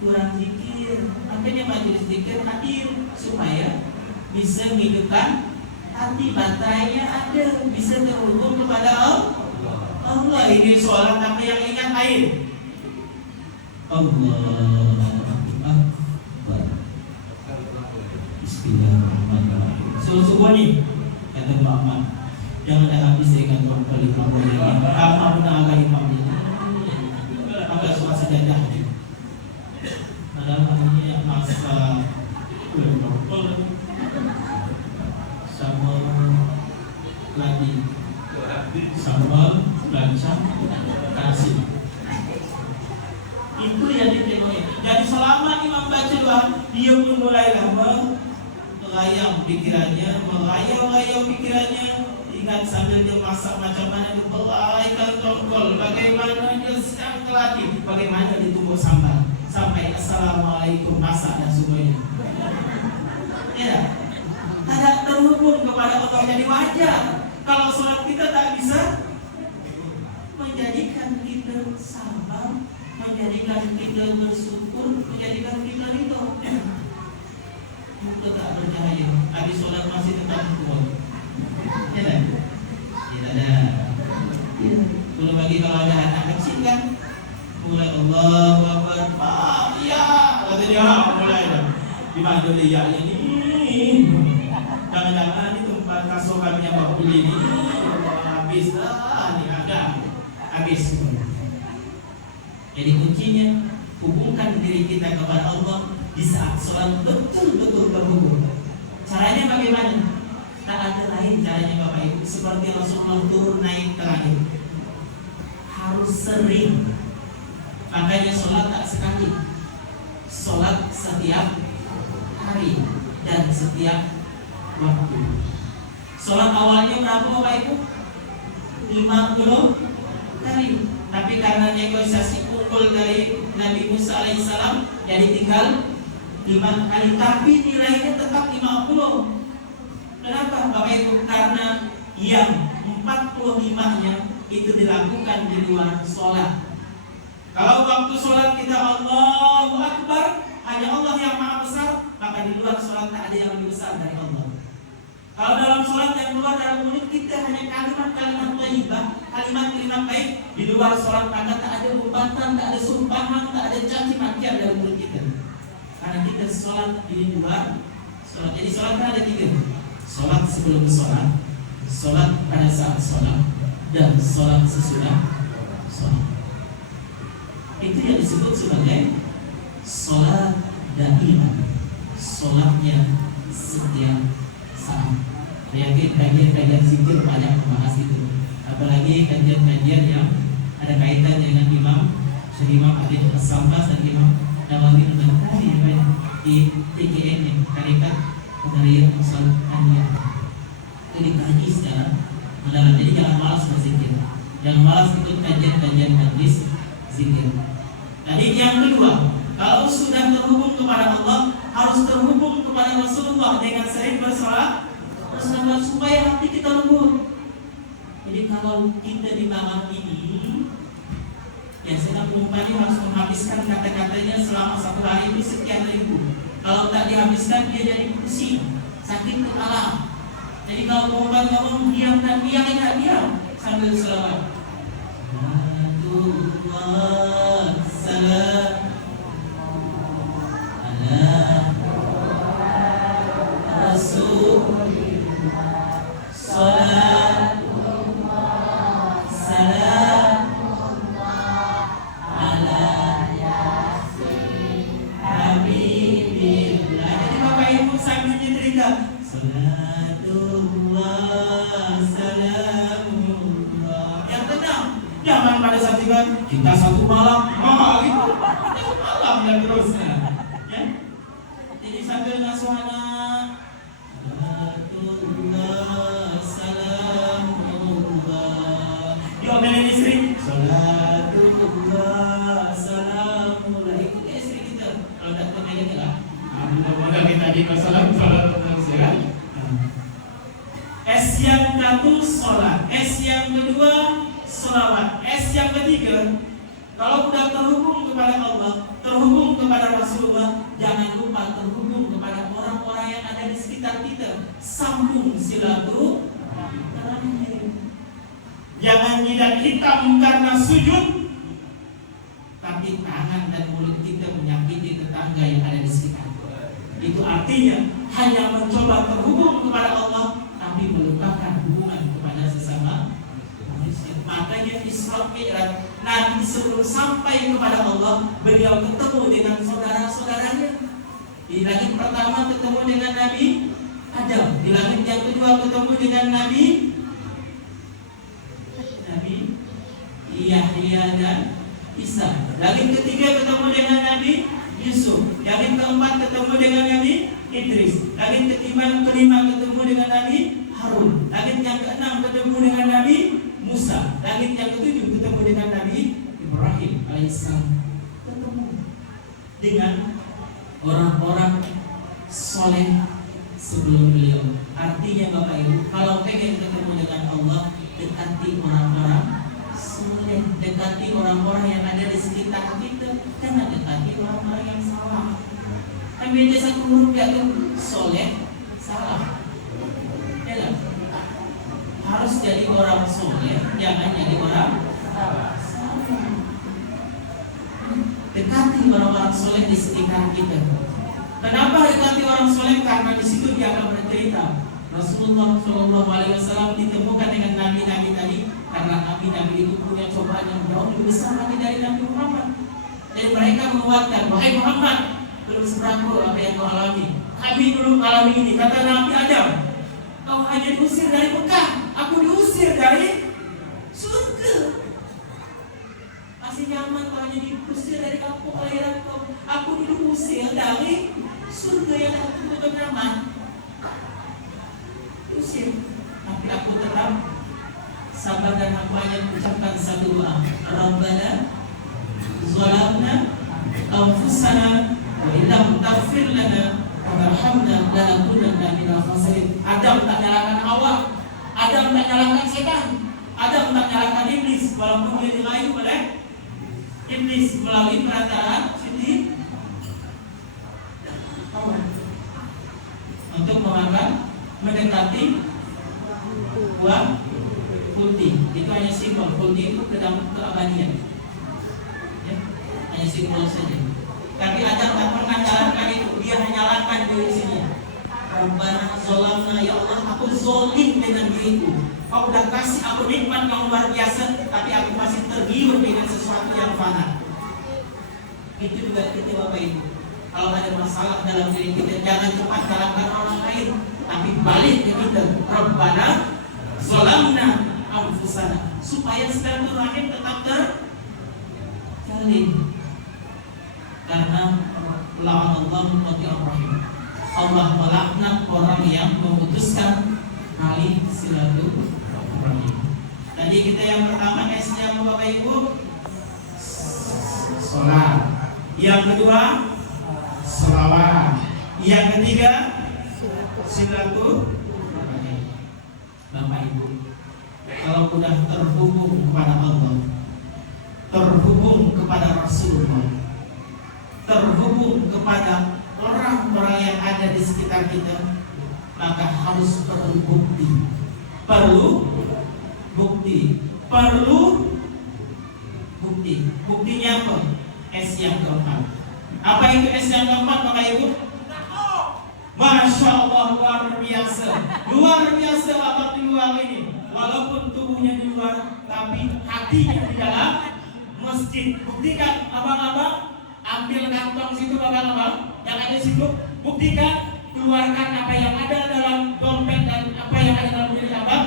Kurang zikir, makanya majelis zikir hadir supaya bisa menghidupkan hati, baterainya ada, bisa terhubung kepada Allah. Ini soalan apa yang ingat air? Allah Akbar. Bismillahirrahmanirrahim. Subuh ni kata Muhammad, jangan ada habis dengan kembali ini. Apa benar agak imam ini? Agak suara sejadah. Dalam hatinya masa sama lagi sambal lancang kasih. Itu yang ditengok. Jadi selama imam baca doa, dia pun mulailah melayang pikirannya, melayang-layang pikirannya. Ingat sambil dia masak macam mana dia belaikan tongkol, bagaimana dia sedang keladi, bagaimana ditumbuk sambal, sampai assalamualaikum masak dan semuanya. Ya, tidak terhubung kepada Allah. Jadi wajar kalau sholat kita tak bisa menjadikan kita sabar, menjadikan kita bersyukur, menjadikan kita ridho. Kita tak bercahaya, habis sholat masih tetap kuat. Ya tak? Tidak ada. Belum lagi kalau ada anak kecil kan, mulai Allahu Akbar, ya, kata dia mulai dah. Dipanggil dia ini, jangan-jangan di tempat kasokannya bawa beli ini, habis dah, ini ada, habis. Jadi kuncinya hubungkan diri kita kepada Allah di saat sholat betul-betul terhubung. Caranya bagaimana? Tak ada lain caranya Bapak Ibu. Seperti Rasulullah turun naik terakhir, harus sering. Makanya sholat tak sekali, sholat setiap hari dan setiap waktu. Sholat awalnya berapa Bapak Ibu? 50 kali. Tapi karena negosiasi pukul dari Nabi Musa alaihissalam, jadi tinggal 5 kali. Tapi nilainya tetap 50. Kenapa Bapak Ibu? Karena yang 45-nya itu dilakukan di luar sholat. Kalau waktu sholat kita Allahu Akbar, hanya Allah yang maha besar, maka di luar sholat tak ada yang lebih besar dari Allah. Kalau dalam sholat yang keluar dalam mulut kita hanya kalimat-kalimat thayyibah, kalimat-kalimat baik, di luar sholat maka tak ada umpatan, tak ada sumpahan, tak ada caci makian dari mulut kita. Karena kita sholat di luar sholat. Jadi sholat kan ada 3. Sholat sebelum sholat, sholat pada saat sholat, dan sholat sesudah sholat. Itu yang disebut sebagai sholat daimah, sholatnya setiap saat. Kajian-kajian zikir banyak membahas itu. Apalagi kajian-kajian yang ada kaitan dengan Imam Adil As-Sambas dan Imam Nawawi Al-Ghazali di TKN yang Tarikat Qadariyah Musalmaniyah. Itu dikaji secara mendalam. Jadi jangan malas berzikir, jangan malas ikut kajian-kajian majlis zikir. Tadi yang kedua, kalau sudah terhubung kepada Allah, harus terhubung kepada Rasulullah dengan sering bersolat supaya hati kita lembut. Jadi kalau kita di malam ini, ya sedang umpamanya harus menghabiskan kata-katanya selama 1 hari itu sekian ribu. Kalau tak dihabiskan dia jadi pusing, sakit kepala. Jadi kalau mau ngomong diam dan diam, tak diam sambil selawat. Salam ala Rasulillah, salatullah salamullah ala yasin habibillah. Jadi Bapak Ibu sambil nyetrika salatullah salamullah, yang tenang. Jangan pada saat kita satu malam, gitu. Satu malam ya terusnya. Ya? Jadi sambil ngasuh anak, salatullah salamullah. Diomelin istri, salatullah salamullah. Ikuti istri kita. Kalau tak temennya lah. Mudah-mudahan kita di salatullah ya. S yang satu sholat, S yang kedua sholawat, S yang ketiga, kalau sudah terhubung kepada Allah, terhubung kepada Rasulullah, jangan lupa terhubung kepada orang-orang yang ada di sekitar kita. Sambung silaturahmi. Jangan jidat hitam karena sujud, tapi tangan dan mulut kita menyakiti tetangga yang ada di sekitar. Itu artinya hanya mencoba terhubung kepada Allah, tapi melupakan hubungan kepada sesama manusia. Makanya Isra Mi'raj, Nabi sebelum sampai kepada Allah, beliau ketemu dengan saudara-saudaranya. Di langit pertama ketemu dengan Nabi Adam, di langit yang kedua ketemu dengan Nabi Yahya dan Isa. Langit ketiga ketemu dengan Nabi Yusuf. Langit keempat ketemu dengan Nabi Idris. Langit kelima ketemu dengan Nabi Harun. Langit yang keenam ketemu dengan Nabi Musa. Langit yang ketujuh ketemu dengan Nabi Ibrahim alaihissalam. Ketemu dengan orang-orang soleh sebelum beliau. Artinya Bapak Ibu, kalau pengen ketemu dengan Allah, dekati orang-orang soleh, dekati orang-orang yang ada di sekitar kita, jangan dekati orang-orang yang salah. Ambil satu huruf yaitu soleh, salah. Ya, harus jadi orang soleh, jangan jadi orang salah. Dekati orang-orang soleh di sekitar kita. Kenapa dekati orang soleh? Karena di situ dia akan bercerita. Rasulullah SAW ditemukan dengan nabi-nabi tadi karena nabi-nabi itu punya cobaan yang jauh lebih besar lagi dari Nabi Muhammad. Dan mereka menguatkan, wahai Muhammad, belum seberapa apa yang kau alami. Kami belum alami ini. Kata Nabi Adam, kau hanya diusir dari Mekah, aku diusir dari surga. Masih nyaman kau hanya diusir dari kampung kelahiran kau. Aku diusir dari surga yang aku tutup nama. Usir, tapi aku tetap sabar dan aku hanya mengucapkan satu doa. Rabbana zalamna anfusana wa illam taghfir lana wa tarhamna lanakunanna minal khasirin. Adam tak nyalakan Allah, Adam tak nyalakan setan, Adam tak nyalakan iblis, walaupun dia dirayu oleh iblis melalui perantara Siti Hawa untuk mendekati buah putih. Itu hanya simbol. Putih itu keabadian, ya, hanya simbol saja. Tapi Adam tak pernah jalankan itu. Dia hanya nyalakan diri sini. Rabbana zolamna, ya Allah, aku zolim dengan diriku. Kau udah kasih aku nikmat yang luar biasa, tapi aku masih tergiur dengan sesuatu yang fana. Itu juga kita Bapak Ibu. Kalau ada masalah dalam diri kita, jangan cepat salahkan orang lain, tapi balik ke kita. Rabbana zolamna anfusana, supaya silaturahim tetap terjalin. Karena la'anallahu rahim, Allah melaknat orang yang memutuskan tali silaturahim. Tadi kita yang pertama S-nya Bapak Ibu, sholat. Yang kedua, selawat. Yang ketiga, silaturahim. Bapak Ibu, kalau sudah terhubung kepada Allah, terhubung kepada Rasulullah, terhubung kepada orang-orang yang ada di sekitar kita, maka harus perlu bukti. Buktinya apa? S yang keempat. Apa itu S yang keempat Bapak Ibu? Masya Allah, luar biasa abad di luar ini. Walaupun tubuhnya di luar, tapi hatinya di dalam masjid. Buktikan abang-abang, ambil kantong situ abang-abang yang ada situ, buktikan, keluarkan apa yang ada dalam dompet dan apa yang ada dalam diri abang,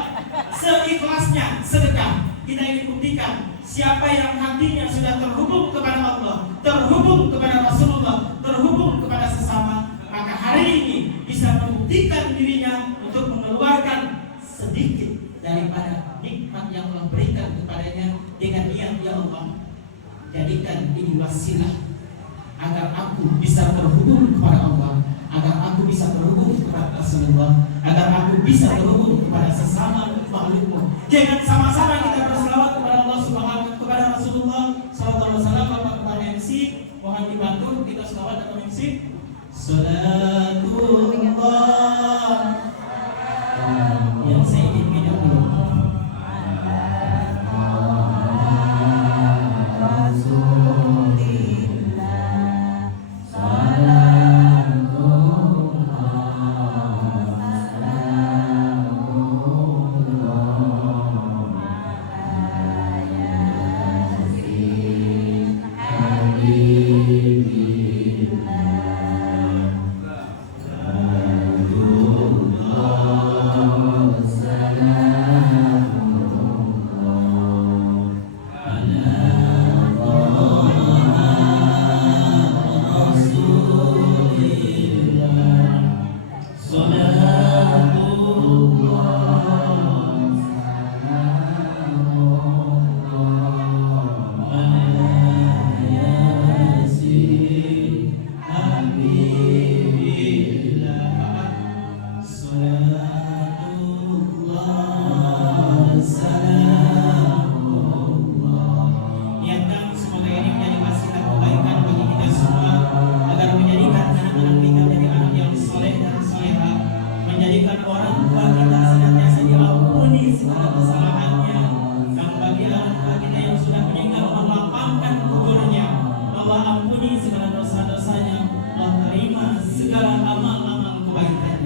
seikhlasnya sedekah. Kita ingin buktikan siapa yang hatinya sudah terhubung kepada Allah, terhubung kepada Rasulullah, terhubung kepada sesama, maka hari ini bisa membuktikan dirinya untuk mengeluarkan sedikit daripada nikmat yang Allah berikan kepadanya dengan niat, ya Allah, jadikan ini wasilah agar aku bisa terhubung kepada Allah, agar aku bisa terhubung kepada Rasulullah, agar aku bisa terhubung kepada sesama makhlukmu. Jangan sama-sama kita berselawat kepada Allah Subhanahu, kepada Rasulullah sallallahu alaihi wasallam. Bapak kepada MC mohon dibantu kita selawat atau MC. Salatullah. Yang saya ingin minum dulu. segala amal-amal kebaikan.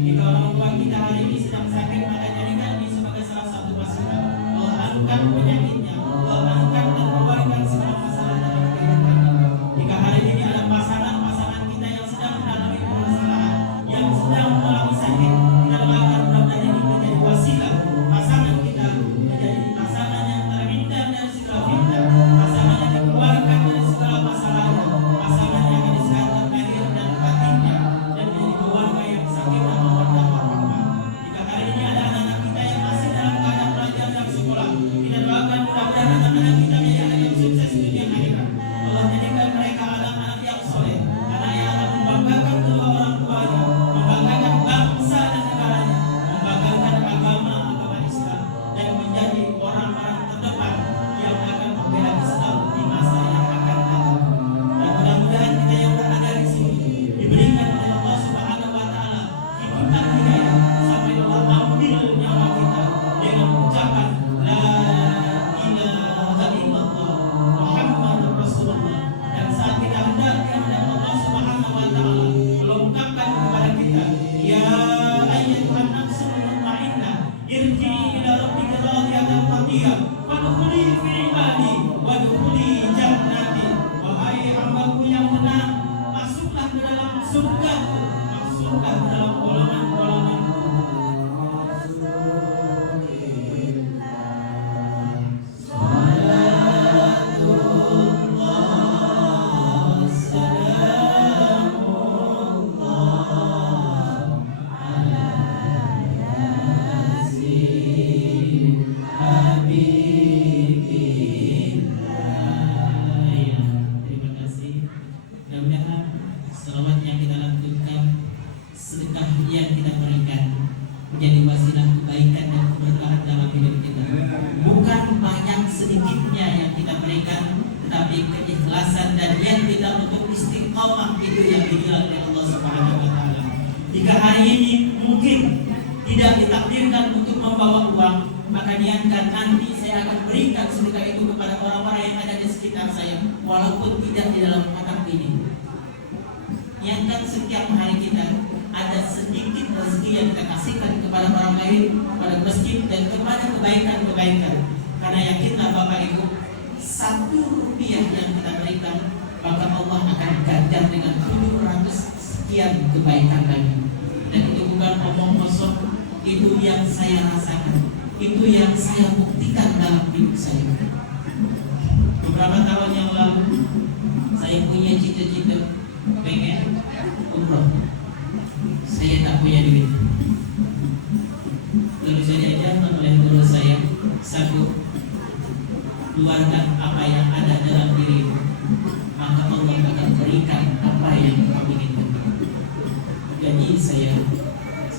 Jika orang tua kita hari ini sedang sakit, maka jadikan ini sebagai salah satu wasilah. Allah angkat penyakitnya, Allah angkat dan keluarkan segala masalah dalam kehidupannya. Jika hari ini ada pasangan-pasangan kita yang sedang mengalami permasalahan, yang sedang mengalami sakit, kita doakan mudah-mudahan ini menjadi wasilah pasangan kita menjadi pasangan yang terhindar dari segala fitnah, pasangan yang dikeluarkan dari segala masalah, pasangan yang akan diselamatkan lahir dan batinnya, dan menjadi keluarga yang sakinah mawaddah warahmah. Jika hari ini ada anak-anak kita yang masih dalam keadaan belajar dan sekolah, kita doakan mudah-mudahan anak-anak kita menjadi anak yang sukses di dunia akhirat. Allah jadikan mereka anak-anak yang soleh, anak yang akan membanggakan kedua orang tuanya, membanggakan bangsa dan negaranya, membanggakan agama Islam, dan menjadi orang-orang terdepan yang akan membela Islam di masa yang akan datang. Dan mudah-mudahan kita yang berada di sini diberikan oleh Allah Subhanahu wa taala hikmah hidayah sampai Allah ambil nyawa kita dengan ucapan la ilaha illallah Muhammadur Rasulullah. Dan saat kita hendak Allah Subhanahu wa taala melengkapkan kepada kita, ya ayyuhan nafsul mutmainnah irji'i ila rabbika radiyatan mardiyah wadkhuli fi ibadi wadkhuli jannati. Wahai hambaku yang tenang, masuklah ke dalam surgaku, masuklah ke dalam golongan-golonganku. Terima kasih. Mudah-mudahan selawat yang kita lantunkan, sedekah yang kita berikan menjadi wasilah kebaikan dan keberkahan dalam hidup kita. Bukan banyak sedikitnya yang kita berikan, tetapi keikhlasan dan niat kita untuk istiqomah itu yang dinilai oleh Allah Subhanahu wa taala. Jika hari ini mungkin tidak ditakdirkan untuk membawa uang, maka niatkan nanti saya akan berikan sedekah itu kepada orang-orang yang ada di sekitar saya, walaupun tidak di dalam kotak ini. Niatkan setiap hari kita ada sedikit rezeki yang kita kasihkan kepada orang lain, kepada masjid dan kepada kebaikan-kebaikan. Karena yakinlah Bapak Ibu, 1 rupiah yang kita berikan, maka Allah akan ganjar dengan 700 sekian kebaikan lagi. Dan itu bukan omong kosong, itu yang saya rasakan, itu yang saya buktikan dalam hidup saya. Beberapa tahun yang lalu saya punya cita-cita pengen umroh. Saya tak punya duit. Lalu saya diajarkan oleh guru saya, satu, keluarkan apa yang ada dalam dirimu, maka Allah akan berikan apa yang kau inginkan. Jadi saya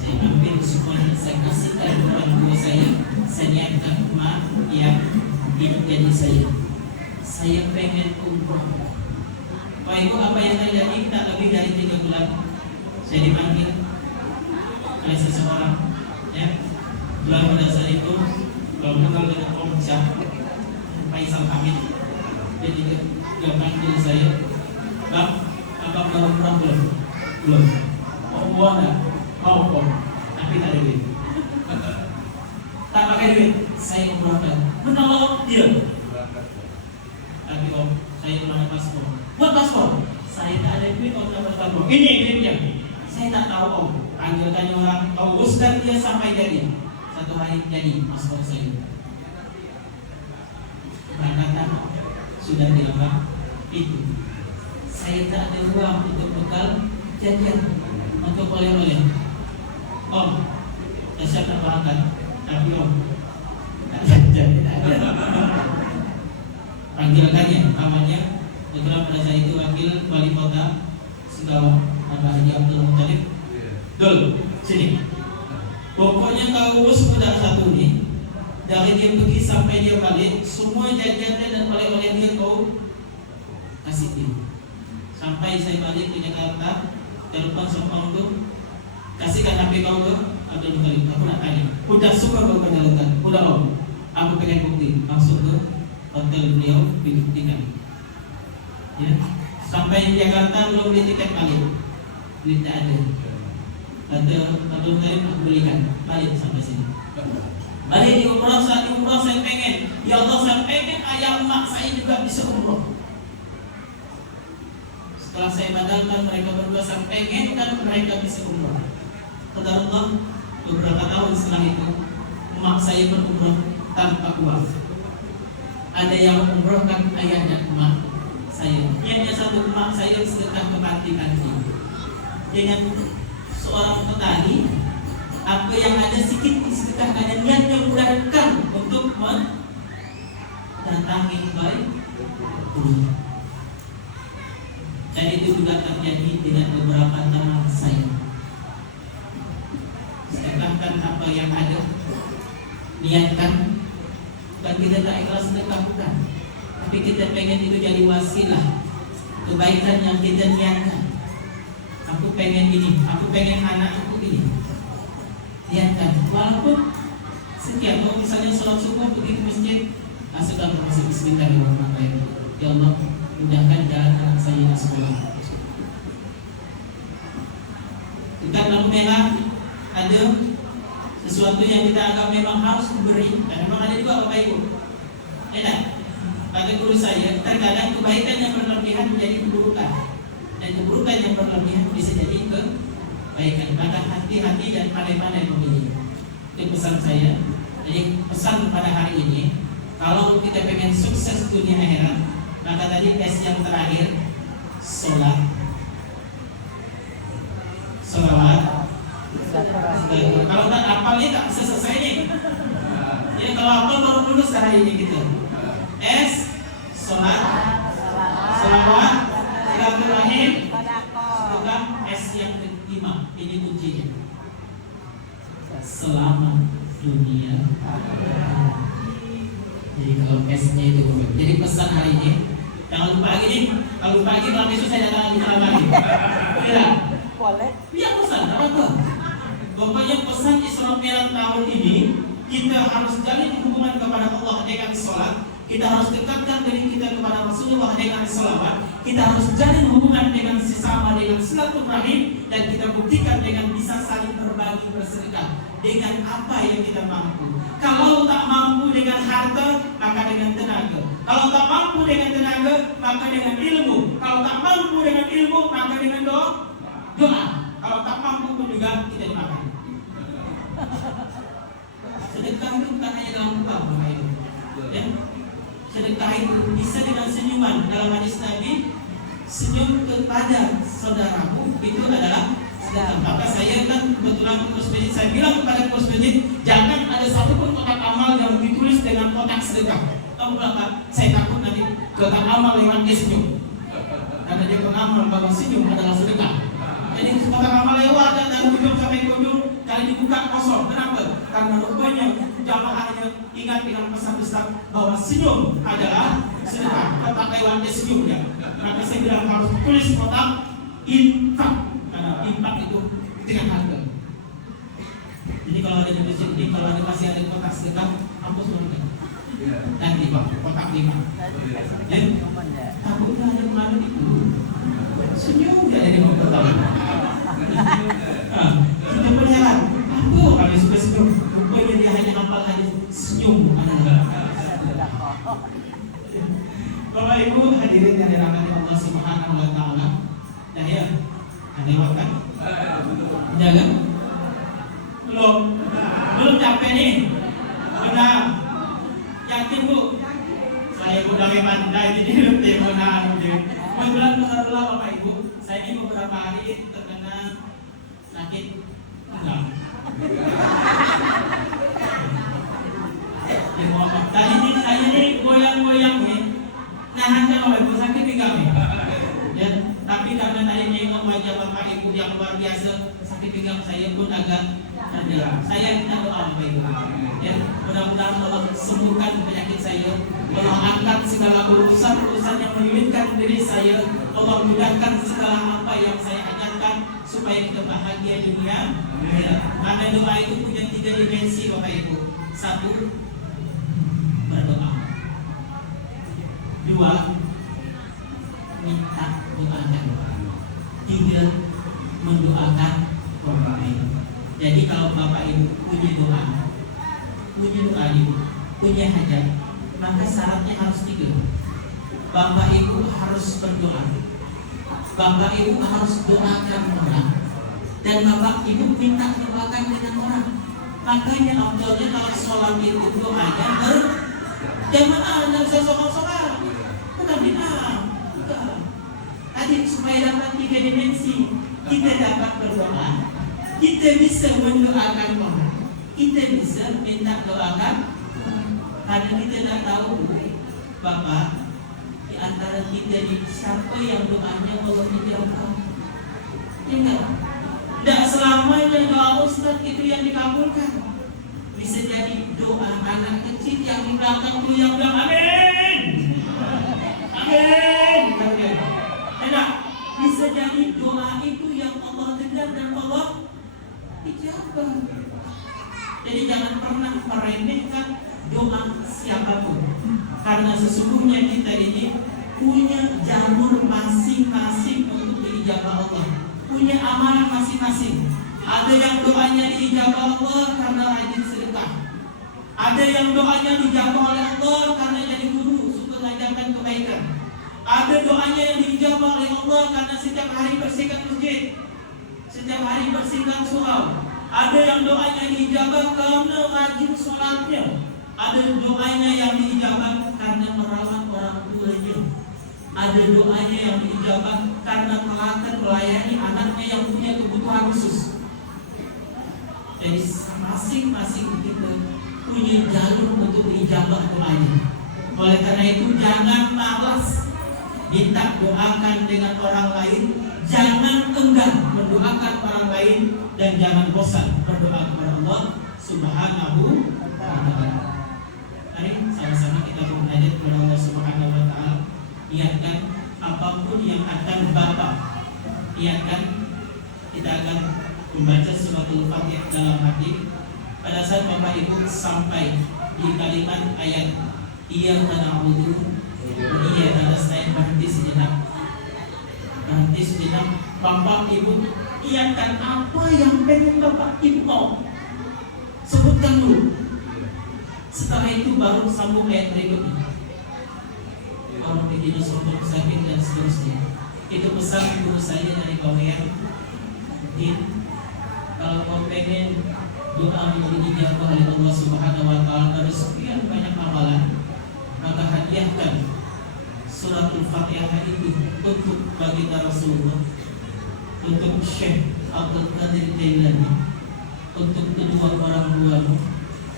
ambil semuanya, saya kasihkan kepada guru saya niatkan rumah yang hidup jadi saya pengen umroh. Pak Ibu, apa yang terjadi tak lebih dari 3 bulan saya dipanggil oleh seseorang, ya. Lalu pada saat itu kenal dengan Om Syah Faisal Hamid, jadi dia panggil saya, Bang, abang mau umroh belum? Belum. Oh, buah enggak? Mau Om, tapi tak ada duit. Tak pakai duit, saya umrohkan. Menolong dia. Tapi Om, saya belum ada paspor. Buat paspor, saya tak ada duit Om, dapat paspor. Ini duitnya. Saya tak tahu Om. Panggilkan orang, uruskan dia sampai jadi. 1 hari jadi paspor saya. Berangkatan sudah dilengkap itu. Saya tak ada uang untuk bekal jajan, untuk oleh-oleh. Om, saya siap nak berangkat, tapi Om tak jajan. Panggilkannya, namanya kebetulan pada saat itu wakil wali kota Singkawang, Bapak Haji Abdul Muttalib. Dul, sini. Pokoknya kau urus budak satu ni, dari dia pergi sampai dia balik, semua jajannya dan oleh-oleh dia kau kasih dia. Sampai saya balik ke Jakarta, telepon sama tu, kasihkan HP kau ke Abdul Muttalib. Aku nak tanya, udah suka kau kejalankan? Udah Om, aku pengen bukti. Langsung ke hotel beliau dibuktikan. Ya, sampai di Jakarta belum beli tiket balik. duit tak ada. Kata Abdul Karim, aku belikan, balik sampai sini. Balik di umrah, saat di umrah saya pengen, ya Allah saya pengen ayah mak saya juga bisa umrah. Setelah saya badalkan mereka berdua, saya pengen kan mereka bisa umrah. Kata Allah, beberapa tahun setelah itu mak saya berumrah tanpa uang. Ada yang umrahkan ayah dan mak saya. Niatnya satu, mak saya sedekah ke panti-panti. Dengan seorang petani, apa yang ada sedikit disedekahkan, niatnya mudahkan untuk mendatangi baik. Dan itu juga terjadi dengan beberapa teman saya. Sedekahkan apa yang ada, niatkan. Bukan kita tak ikhlas sedekah, bukan, tapi kita pengen itu jadi wasilah kebaikan yang kita niatkan. Aku pengen ini, aku pengen anak aku ini. Niatkan, walaupun setiap kalau misalnya sholat subuh pergi ke masjid, masukkan ke masjid bismillahirrahmanirrahim. Ya Allah, mudahkan jalan anak saya di sekolah. Dekat lampu merah ada sesuatu yang kita anggap memang harus diberi, dan memang ada juga Bapak Ibu. Enak, kata guru saya, terkadang kebaikan yang berlebihan menjadi keburukan, dan keburukan yang berlebihan bisa jadi kebaikan. Maka hati-hati dan pandai-pandai memilih. Itu pesan saya. Jadi pesan pada hari ini, kalau kita pengen sukses dunia akhirat, maka tadi tes yang terakhir, sholat, sholawat. Kalau tak hafal ini tak bisa selesai nih. Ya kalau hafal baru lulus hari ini kita. Sholat, sholawat, silaturahim, sedekah. Yang kelima, ini kuncinya. Selamat dunia. Jadi kalau S-nya itu, jadi pesan hari ini, jangan lupa lagi nih. Kalau lupa lagi, kalau besok saya datang lagi. Tidak. Iya pesan, apa? Pokoknya pesan Isra Mi'raj tahun ini, kita harus jalin hubungan kepada Allah dengan sholat. Kita harus dekatkan diri kita kepada Rasulullah dengan sholawat. Kita harus jalin hubungan dengan sesama dengan silaturahim, dan kita buktikan dengan bisa saling berbagi bersedekah dengan apa yang kita mampu. Kalau tak mampu dengan harta, maka dengan tenaga. Kalau tak mampu dengan tenaga, maka dengan ilmu. Kalau tak mampu dengan ilmu, maka dengan doa. Kalau tak mampu pun juga kita dimakan. Sedekah itu bukan hanya dalam uang, Bapak Ibu. Ya? Sedekah itu bisa dengan senyuman. Dalam hadis Nabi, senyum kepada saudaramu itu adalah sedekah. Maka saya kan kebetulan pengurus masjid, saya bilang kepada pengurus masjid, jangan ada satupun kotak amal yang ditulis dengan kotak sedekah. Tahu berapa? Saya takut nanti kotak amal lewat dia senyum, karena dia pengamal bahwa senyum adalah sedekah. Jadi kotak amal lewat dan dari ujung sampai ujung kali dibuka kosong. Kenapa? Karena rupanya jamaahnya ingat dengan pesan Ustaz bahwa senyum adalah sedekah. Kotak lewat dia senyum ya. Maka saya bilang harus tulis kotak infak, karena infak itu dengan harga. Jadi kalau ada di masjid ini, kalau ada masih ada kotak sedekah, hapus mereka. Nanti Pak, kotak 5. Ya, takutnya ada pengaruh itu. Senyum dia ada 50 tahun. Kita berjalan. Apa kami sudah senyum? Rupanya dia hanya hafal hadis senyum. Bapak Ibu hadirin yang dirahmati Allah Subhanahu wa taala. Dah ya. Ada makan? Jaga? Belum capek nih. Benar. Yakin Bu? Saya udah pandai jadi lebih benar. Kebetulan mengarulah Bapak Ibu, saya ini beberapa hari terkena sakit enggak. Tadi ini saya ini goyang-goyang nih, nahannya Bapak Ibu sakit pinggang nih. Ya, tapi karena tadi nengok wajah Bapak Ibu yang luar biasa, sakit pinggang saya pun agak ada. Saya minta doa Bapak Ibu. Ya, mudah-mudahan Allah sembuhkan penyakit saya. Allah angkat segala urusan-urusan yang menyulitkan diri saya. Allah mudahkan segala apa yang saya hajatkan supaya kita bahagia dunia. Ya. Karena doa itu punya 3 dimensi Bapak Ibu. 1, berdoa. 2, minta doakan. 3, mendoakan orang lain. Jadi kalau Bapak Ibu punya doa ibu, punya hajat, maka syaratnya harus 3. Bapak Ibu harus berdoa, Bapak Ibu harus doakan orang, dan Bapak Ibu minta doakan dengan orang. Makanya afdalnya kalau sholat itu doanya berjamaah, dan bisa sholat-sholat, bukan bid'ah. Tadi supaya dapat 3 dimensi, kita dapat berdoa, kita bisa mendoakan orang, kita bisa minta doakan. Karena kita tidak tahu Bapak, di antara kita ini siapa yang doanya Allah dijawab. Ya enggak? Tidak selamanya doa Ustaz itu yang dikabulkan. Bisa jadi doa anak kecil yang di belakang itu yang bilang amin, amin. Enak. Bisa jadi doa itu yang Allah dengar dan Allah ijabah. Jadi jangan pernah meremehkan doa siapapun, karena sesungguhnya kita ini punya jalur masing-masing untuk diijabah Allah, punya amalan masing-masing. Ada yang doanya diijabah Allah karena rajin sedekah, ada yang doanya dijabah oleh Allah karena jadi guru, suka mengajarkan kebaikan, ada doanya yang diijabah oleh Allah karena setiap hari bersihkan masjid, setiap hari bersihkan surau. Ada yang doanya diijabah karena rajin sholatnya, ada doanya yang diijabah karena merawat orang tuanya, ada doanya yang diijabah karena telaten melayani anaknya yang punya kebutuhan khusus. Jadi masing-masing kita punya jalur untuk diijabah doanya. Oleh karena itu jangan malas minta doakan dengan orang lain, jangan enggan mendoakan orang lain, dan jangan bosan berdoa kepada Allah Subhanahu wa ta'ala. Mari sama-sama kita bermunajat kepada Allah Subhanahu wa ta'ala. Niatkan apapun yang akan Bapak niatkan, kita akan membaca suratul Fatihah dalam hati. Pada saat Bapak Ibu sampai di kalimat ayat Iyyaka na'budu wa iyyaka nasta'in, berhenti sejenak. Bapak Ibu niatkan apa yang pengen Bapak Ibu mau, sebutkan dulu. Setelah itu baru sambung ayat berikutnya. Orang begini sombong, sakit dan seterusnya. Itu pesan guru saya dari Korea. Kalau kau pengen doa menjadi dijabah oleh Allah Subhanahu wa ta'ala dari sekian banyak amalan, maka hadiahkan suratul Fatihah itu untuk baginda Rasulullah, untuk Syekh Abdul Qadir Jailani, untuk kedua orang tuamu.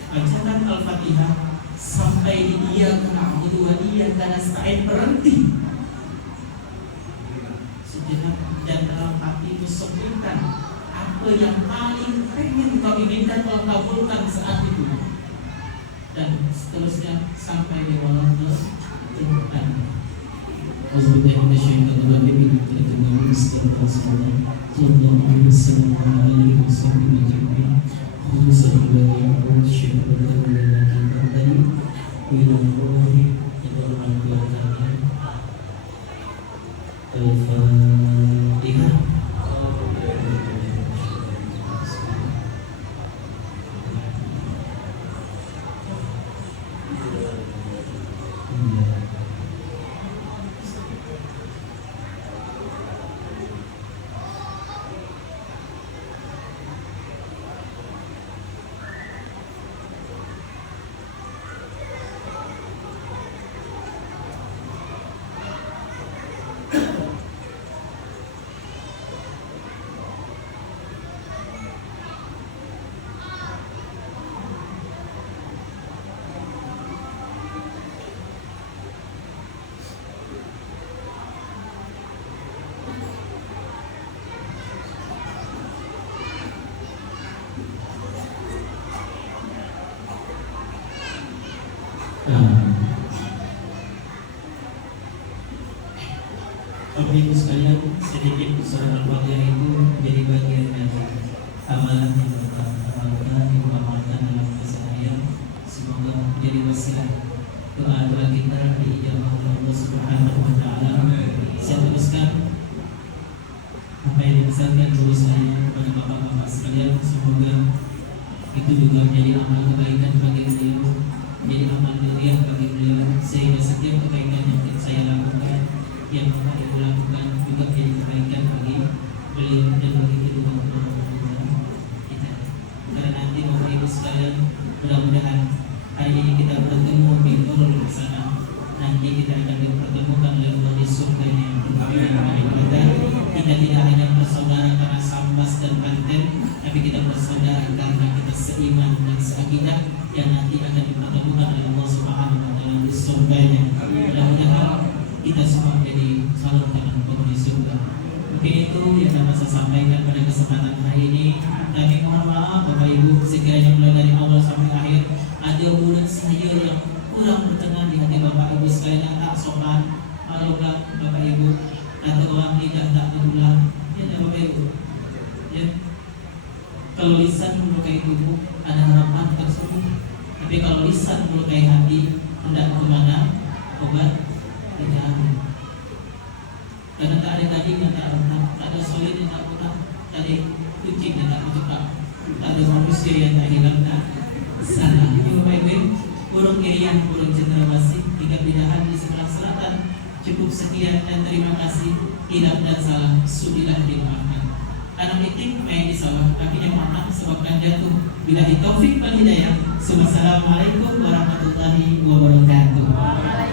Bacakan Al-Fatihah sampai di Iyyaka na'budu wa iyyaka nasta'in, berhenti sejenak dan dalam hati itu sebutkan apa yang paling pengen kau inginkan Allah kabulkan saat itu, dan seterusnya sampai di walau Tuhan. Bapak Ibu sekalian, sedikit surat Al-Fatihah itu menjadi bagian dari amalan yang kita amalkan dalam keseharian. Semoga menjadi wasilah doa-doa kita diijabah oleh Allah Subhanahu wa ta'ala. Saya teruskan apa yang dipesankan guru saya semoga itu juga menjadi amal kebaikan bagi beliau, menjadi amal mulia bagi beliau, sehingga setiap kebaikan yang saya lakukan, yang Bapak Ibu lakukan juga menjadi kebaikan bagi beliau dan bagi kedua kita. Karena nanti Bapak Ibu sekalian, mudah-mudahan hari ini kita bertemu di Nurul Hasanah. Nanti kita akan dipertemukan oleh Allah di surga yang berbeda. Kita tidak hanya bersaudara karena sambas dan panten, tapi kita bersaudara karena kita seiman dan seakidah yang nanti akan dipertemukan oleh Allah Subhanahu wa taala di surganya. Mudah-mudahan kita semua menjadi salur tangan penghuni surga. Mungkin itu yang dapat saya sampaikan pada kesempatan hari ini. Kami mohon maaf Bapak Ibu sekiranya mulai dari awal sampai akhir ada mulut saya yang kurang berkenan di hati Bapak Ibu sekalian yang tak sopan, malukan Bapak Ibu, atau orang tidak berulang. Ya Bapak Ibu. Ya. Kalau lisan melukai tubuh ada harapan tersebut, tapi kalau lisan melukai hati hendak kemana? Obat tidak ada. Karena tak ada daging yang tak retak, tak ada solid yang tak retak, tak ada kucing yang tak bercekak, tak ada manusia yang tak hilang tak sana. Ibu baik-baik, burung irian, burung cendrawasih, tiga bidaan di sebelah selatan. Cukup sekian dan terima kasih. Hilaf dan salah sudilah dimaafkan. Anak itim yang di sawah, akhirnya maaf sebabkan jatuh. Billahi taufik wal hidayah. Wassalamualaikum warahmatullahi wabarakatuh.